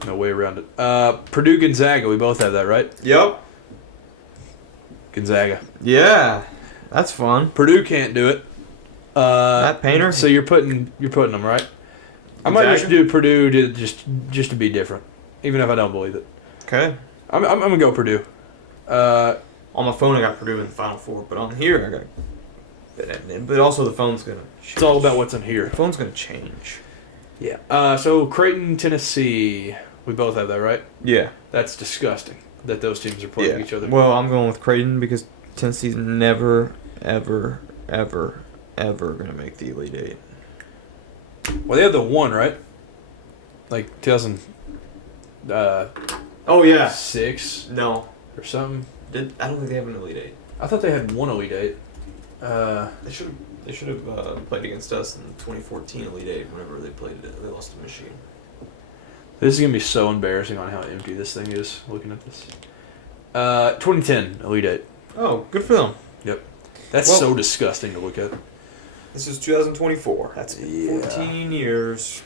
No way around it. Purdue Gonzaga, we both have that, right? Yep. Gonzaga. Yeah. That's fun. Purdue can't do it. Matt Painter. So you're putting them right. I might just do Purdue just to be different, even if I don't believe it. Okay. I'm gonna go Purdue. On my phone, I got Purdue in the Final Four, but on here, I got. But also, the phone's gonna. Change. It's all about what's in here. The phone's gonna change. Yeah. So Creighton, Tennessee, we both have that, right? Yeah. That's disgusting that those teams are playing each other. Well, I'm going with Creighton because Tennessee's never, ever, ever, ever gonna make the Elite Eight. Well, they have the one, right? Like 2000. Oh yeah. 6 No. or something. I don't think they have an Elite Eight. I thought they had one Elite Eight. They should have played against us in the 2014 Elite Eight whenever they played it. They lost to Michigan. This is gonna be so embarrassing on how empty this thing is. Looking at this. 2010 Elite Eight. Oh, good for them. That's Well- so disgusting to look at. This is 2024. That's been 14 years.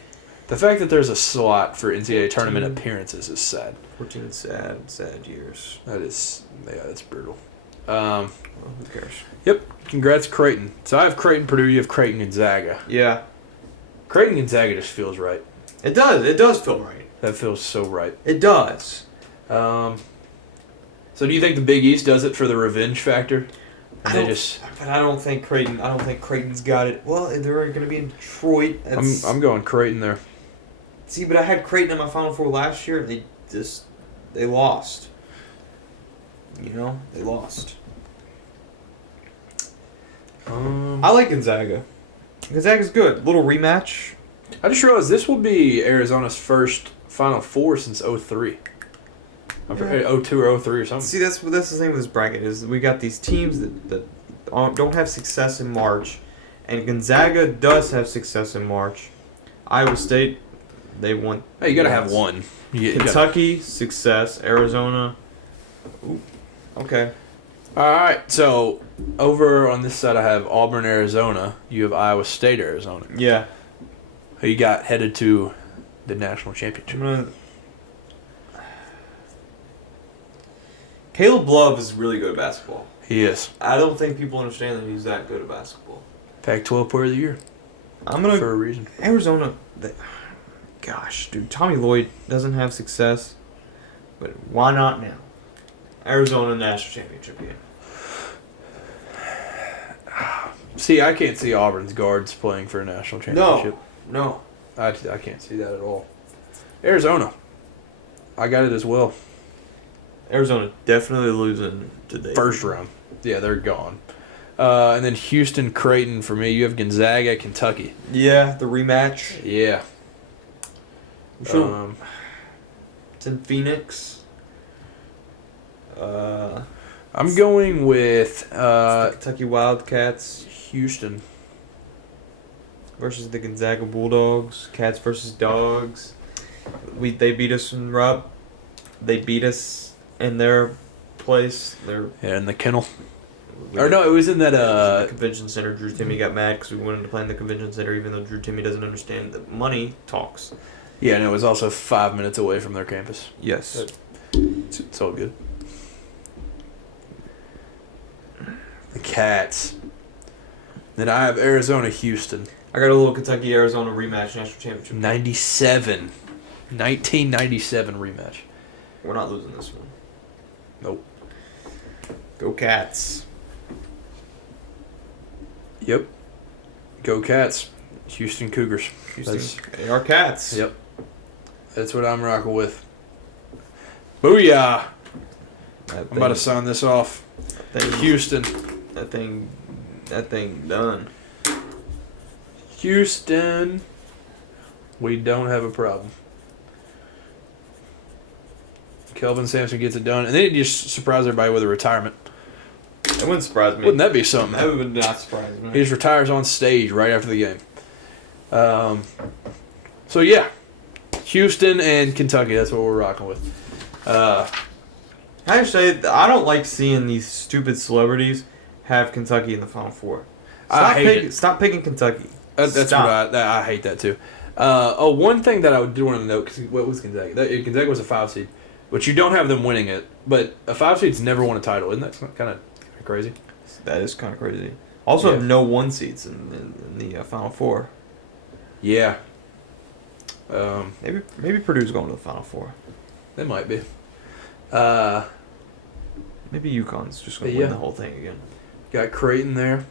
The fact that there's a slot for NCAA tournament appearances is sad. 14 sad years. That's brutal. Well, who cares? Yep. Congrats, Creighton. So I have Creighton, Purdue. You have Creighton, Gonzaga. Yeah. Creighton, Gonzaga just feels right. It does. It does feel right. That feels so right. It does. So do you think the Big East does it for the revenge factor? But I don't think Creighton's got it. Well, they're going to be in Detroit. I'm going Creighton there. See, but I had Creighton in my Final Four last year, and they lost. You know, they lost. I like Gonzaga. Gonzaga's good. Little rematch. I just realized this will be Arizona's first Final Four since 03. I'm Yeah. 02 or 03 or something. See, that's the thing with this bracket is we got these teams that don't have success in March, and Gonzaga does have success in March. Iowa State, they won. Hey, you gotta have one. Kentucky, success. Arizona. Ooh, okay. All right, so over on this side, I have Auburn, Arizona. You have Iowa State, Arizona. Yeah. Who you got headed to the national championship. Caleb Love is really good at basketball. He is. I don't think people understand that he's that good at basketball. Pac-12 Player of the Year. I'm gonna for a reason. Arizona. Gosh, dude, Tommy Lloyd doesn't have success, but why not now? Arizona national championship game. See, I can't see Auburn's guards playing for a national championship. No. I can't see that at all. Arizona. I got it as well. Arizona definitely losing today. First round. Yeah, they're gone. And then Houston, Creighton for me. You have Gonzaga, Kentucky. Yeah, the rematch. Yeah. Sure. It's in Phoenix. I'm going with the Kentucky Wildcats Houston versus the Gonzaga Bulldogs. Cats versus Dogs. They beat us in Rupp. They beat us in their place. in the kennel. Or no, it was in that the convention center. Drew Timmy got mad because we wanted to play in the convention center, even though Drew Timmy doesn't understand that money talks. Yeah, and it was also 5 minutes away from their campus. Yes. It's all good. The Cats. Then I have Arizona, Houston. I got a little Kentucky Arizona rematch national championship. 1997 rematch. We're not losing this one. Nope. Go Cats. Yep. Go Cats. Houston Cougars. They are Cats. Yep. That's what I'm rocking with. Booyah! I'm about to sign this off. Houston. That thing done. Houston. We don't have a problem. Kelvin Sampson gets it done. And then he just surprised everybody with a retirement. That wouldn't surprise me. Wouldn't that be something? That would not surprise me. He just retires on stage right after the game. So, yeah. Houston and Kentucky. That's what we're rocking with. Actually, I don't like seeing these stupid celebrities have Kentucky in the Final Four. Stop picking Kentucky. That's what I hate that too. One thing that I do want to note, because what was Gonzaga? Gonzaga was a 5 seed, but you don't have them winning it. But a 5 seed's never won a title. Isn't that kind of crazy? That is kind of crazy. Also, have no 1 seeds in the Final Four. Yeah. Maybe Purdue's going to the Final Four. They might be. Maybe UConn's just going to win the whole thing again. Got Creighton there.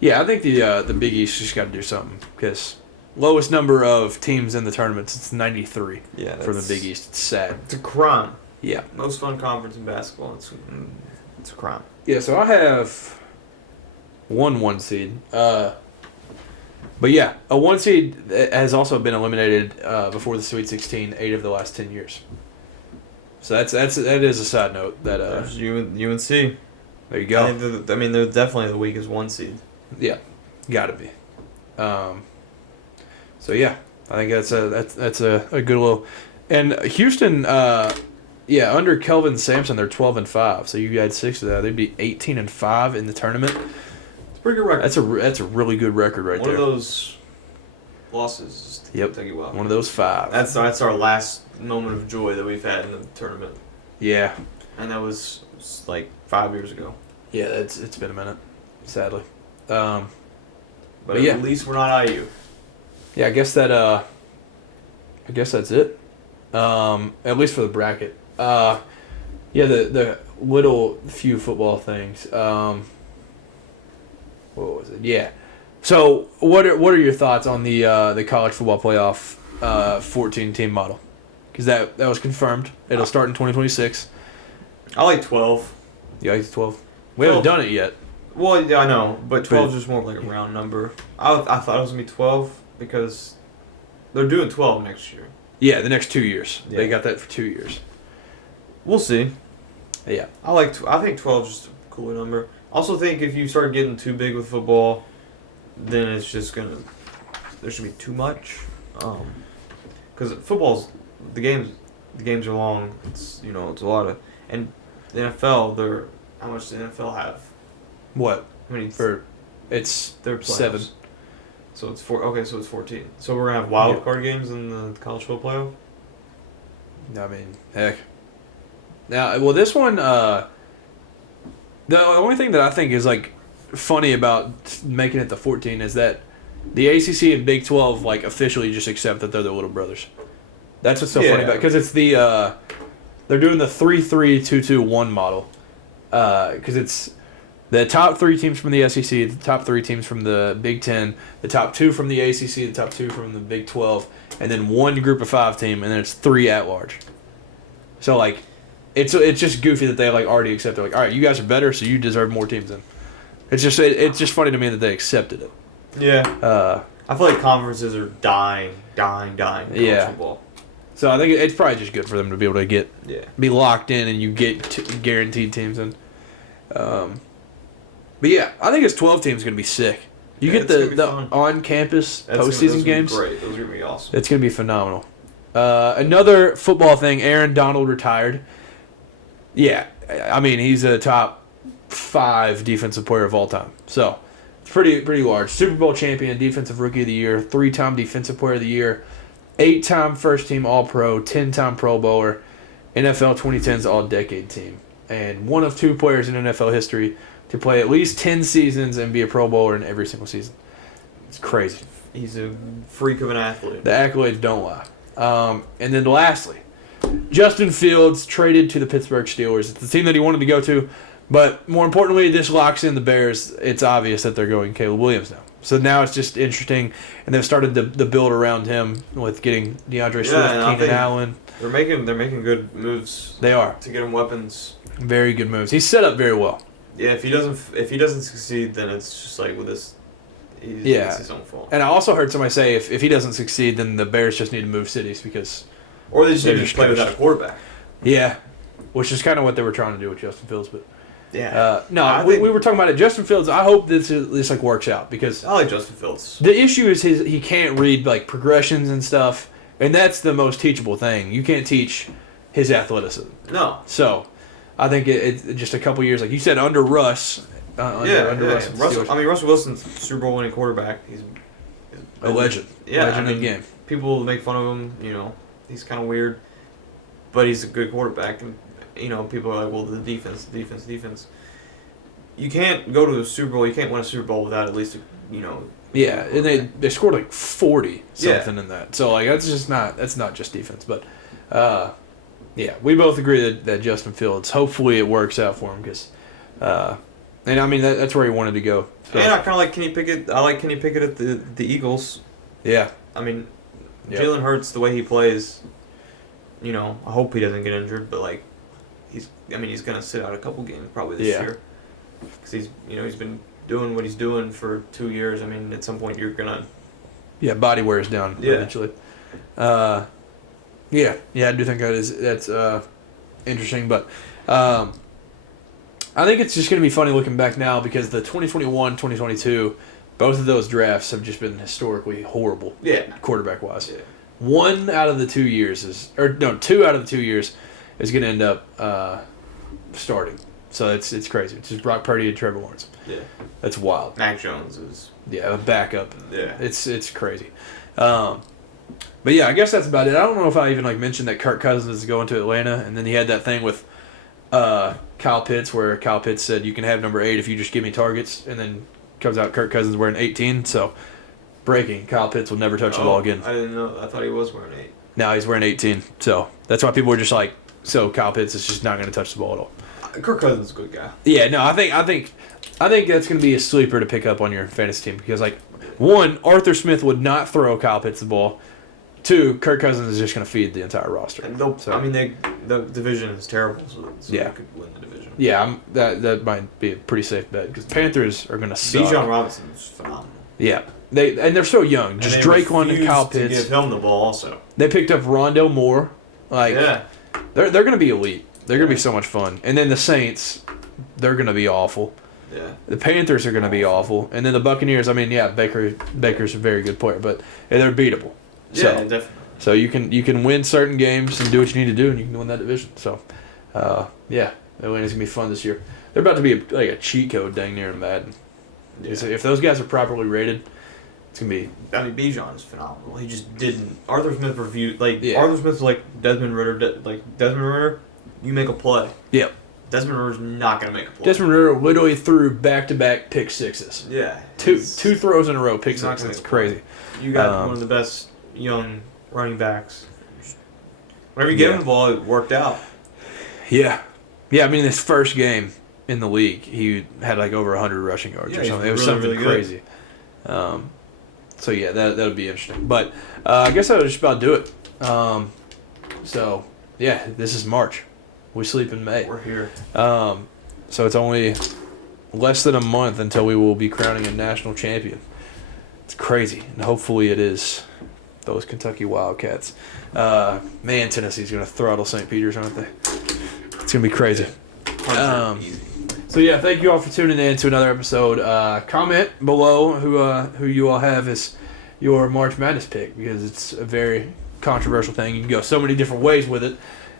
Yeah, I think the Big East just got to do something because lowest number of teams in the tournaments, it's 93. Yeah, for the Big East. It's sad. It's a crime. Yeah. Most fun conference in basketball. It's a crime. Yeah, so I have 1 seed. But yeah, a 1 seed has also been eliminated before the Sweet 16 8 of the last 10 years. So that is a side note that There's UNC. There you go. They're definitely the weakest 1 seed. Yeah, gotta be. So yeah, I think that's a good little. And Houston, under Kelvin Sampson, they're 12-5. So you add 6 to that, they'd be 18-5 in the tournament. It's a pretty good record. That's a really good record right there. One of those losses. Yep. Kentucky Wild. One of those 5. That's our last moment of joy that we've had in the tournament. Yeah. And that was like 5 years ago. Yeah, it's been a minute, sadly. But yeah. At least we're not IU. Yeah, I guess that's it. At least for the bracket. The little few football things. What was it? Yeah. So what are your thoughts on the college football playoff 14-team model? Because that was confirmed. It'll start in 2026. I like 12. You like 12? We haven't done it yet. Well, yeah, I know, but 12 is just more like a round number. I thought it was going to be 12 because they're doing 12 next year. Yeah, the next 2 years. Yeah. They got that for 2 years. We'll see. Yeah. I think 12 is just a cooler number. I also think if you start getting too big with football, then it's just going to... There should be too much. Because football's... The games are long. It's a lot of... And the NFL, how much does the NFL have? What? How many... It's their playoffs. 7. So it's Okay, so it's 14. So we're gonna have wild card games in the college football playoff. I mean, heck. Now, well, this one, the only thing that I think is like funny about making it the 14 is that the ACC and Big 12 like officially just accept that they're the little brothers. That's what's so funny about it, because it's the they're doing the 3-3-2-2-1 model, because it's the top 3 teams from the SEC, the top 3 teams from the Big 10, the top 2 from the ACC, the top 2 from the Big 12, and then 1 group of 5 team, and then it's 3 at large. So like, it's just goofy that they like already accepted, like, all right, you guys are better, so you deserve more teams in. It's just funny to me that they accepted it. Yeah. I feel like conferences are dying in college football. So I think it's probably just good for them to be able to be locked in, and you get guaranteed teams in. But yeah, I think it's 12 teams going to be sick. You get the on-campus postseason games. Great. Those are going to be awesome. It's going to be phenomenal. Another football thing, Aaron Donald retired. Yeah, I mean, he's a top 5 defensive player of all time. So, it's pretty large. Super Bowl champion, defensive rookie of the year, 3-time defensive player of the year, 8-time first-team All-Pro, 10-time Pro Bowler, NFL 2010's All-Decade team, and one of 2 players in NFL history to play at least 10 seasons and be a Pro Bowler in every single season. It's crazy. He's a freak of an athlete. The accolades don't lie. And then lastly, Justin Fields traded to the Pittsburgh Steelers. It's the team that he wanted to go to, but more importantly, this locks in the Bears. It's obvious that they're going Caleb Williams now. So now it's just interesting, and they've started the build around him with getting DeAndre Swift, Keenan Allen. They're making good moves. They are to get him weapons. Very good moves. He's set up very well. Yeah, if he doesn't succeed, then it's just like with this. It's his own fault. And I also heard somebody say if he doesn't succeed, then the Bears just need to move cities because. Or they just need to play without a quarterback. Yeah, which is kind of what they were trying to do with Justin Fields, but. Yeah. We were talking about it. Justin Fields. I hope this like works out because I like Justin Fields. The issue is he can't read like progressions and stuff, and that's the most teachable thing. You can't teach his athleticism. No. So, I think it's just a couple years, like you said, under Russ. Russell Wilson's Super Bowl winning quarterback. He's a legend. Yeah, legend in the game. People make fun of him. You know, he's kind of weird, but he's a good quarterback. And, you know, people are like, well, the defense. You can't go to a Super Bowl. You can't win a Super Bowl without at least, Yeah, and they scored like 40 something in that. So like that's not just defense, but yeah, we both agree that Justin Fields. Hopefully, it works out for him because, and I mean that's where he wanted to go. So. And I kind of like Kenny Pickett. I like Kenny Pickett at the Eagles. Yeah, I mean, Jalen Hurts, the way he plays. I hope he doesn't get injured, but like. He's gonna sit out a couple games probably this year, because he's been doing what he's doing for 2 years. I mean, at some point you're gonna. Yeah, body wears down eventually. I do think that's interesting, but I think it's just gonna be funny looking back now because the 2021, 2022, both of those drafts have just been historically horrible. Yeah, quarterback wise. Yeah. 2 out of the 2 years is going to end up starting. So it's crazy. It's just Brock Purdy and Trevor Lawrence. Yeah. That's wild. Mac Jones is... Yeah, a backup. Yeah. It's crazy. But yeah, I guess that's about it. I don't know if I even mentioned that Kirk Cousins is going to Atlanta, and then he had that thing with Kyle Pitts where Kyle Pitts said you can have number 8 if you just give me targets, and then comes out Kirk Cousins wearing 18. So breaking, Kyle Pitts will never touch the ball again. I didn't know. I thought he was wearing 8. No, he's wearing 18. So that's why people were just like, so Kyle Pitts is just not going to touch the ball at all. Kirk Cousins is a good guy. Yeah, no, I think that's going to be a sleeper to pick up on your fantasy team because, like, 1, Arthur Smith would not throw Kyle Pitts the ball. 2, Kirk Cousins is just going to feed the entire roster. And the division is terrible, so they could win the division. Yeah, that might be a pretty safe bet because Panthers are going to suck. Bijan Robinson is phenomenal. Yeah, they're so young. Just Drake London and Kyle Pitts. To give him the ball also. They picked up Rondale Moore. They're going to be elite. They're going to be so much fun. And then the Saints, they're going to be awful. Yeah. The Panthers are going to be awful. And then the Buccaneers, Baker's a very good player, but they're beatable. Yeah, definitely. So you can win certain games and do what you need to do, and you can win that division. So, Atlanta's going to be fun this year. They're about to be like a cheat code dang near in Madden. Yeah. If those guys are properly rated, It's gonna be. I mean, Bijan is phenomenal. He just didn't. Arthur Smith reviewed Yeah. Arthur Smith was like Desmond Ritter. Desmond Ritter, you make a play. Yep. Desmond Ritter's not gonna make a play. Desmond Ritter literally threw back-to-back pick sixes. Yeah. Two throws in a row, pick he's not six. gonna That's make a play. crazy. You got one of the best young running backs. Whenever you give him the ball, it worked out. Yeah. Yeah, I mean, his first game in the league, he had like over 100 rushing yards or he's something. It was really, something really crazy. So, yeah, that would be interesting. But I guess that would just about do it. So, yeah, this is March. We sleep in May. We're here. So it's only less than a month until we will be crowning a national champion. It's crazy, and hopefully it is those Kentucky Wildcats. Man, Tennessee's going to throttle St. Peter's, aren't they? It's going to be crazy. So yeah, thank you all for tuning in to another episode. Comment below who you all have as your March Madness pick, because it's a very controversial thing. You can go so many different ways with it.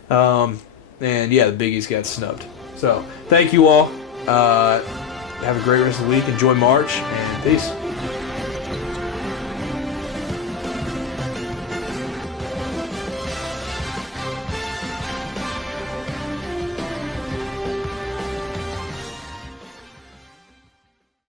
And yeah, the Biggies got snubbed. So thank you all. Have a great rest of the week. Enjoy March, and peace.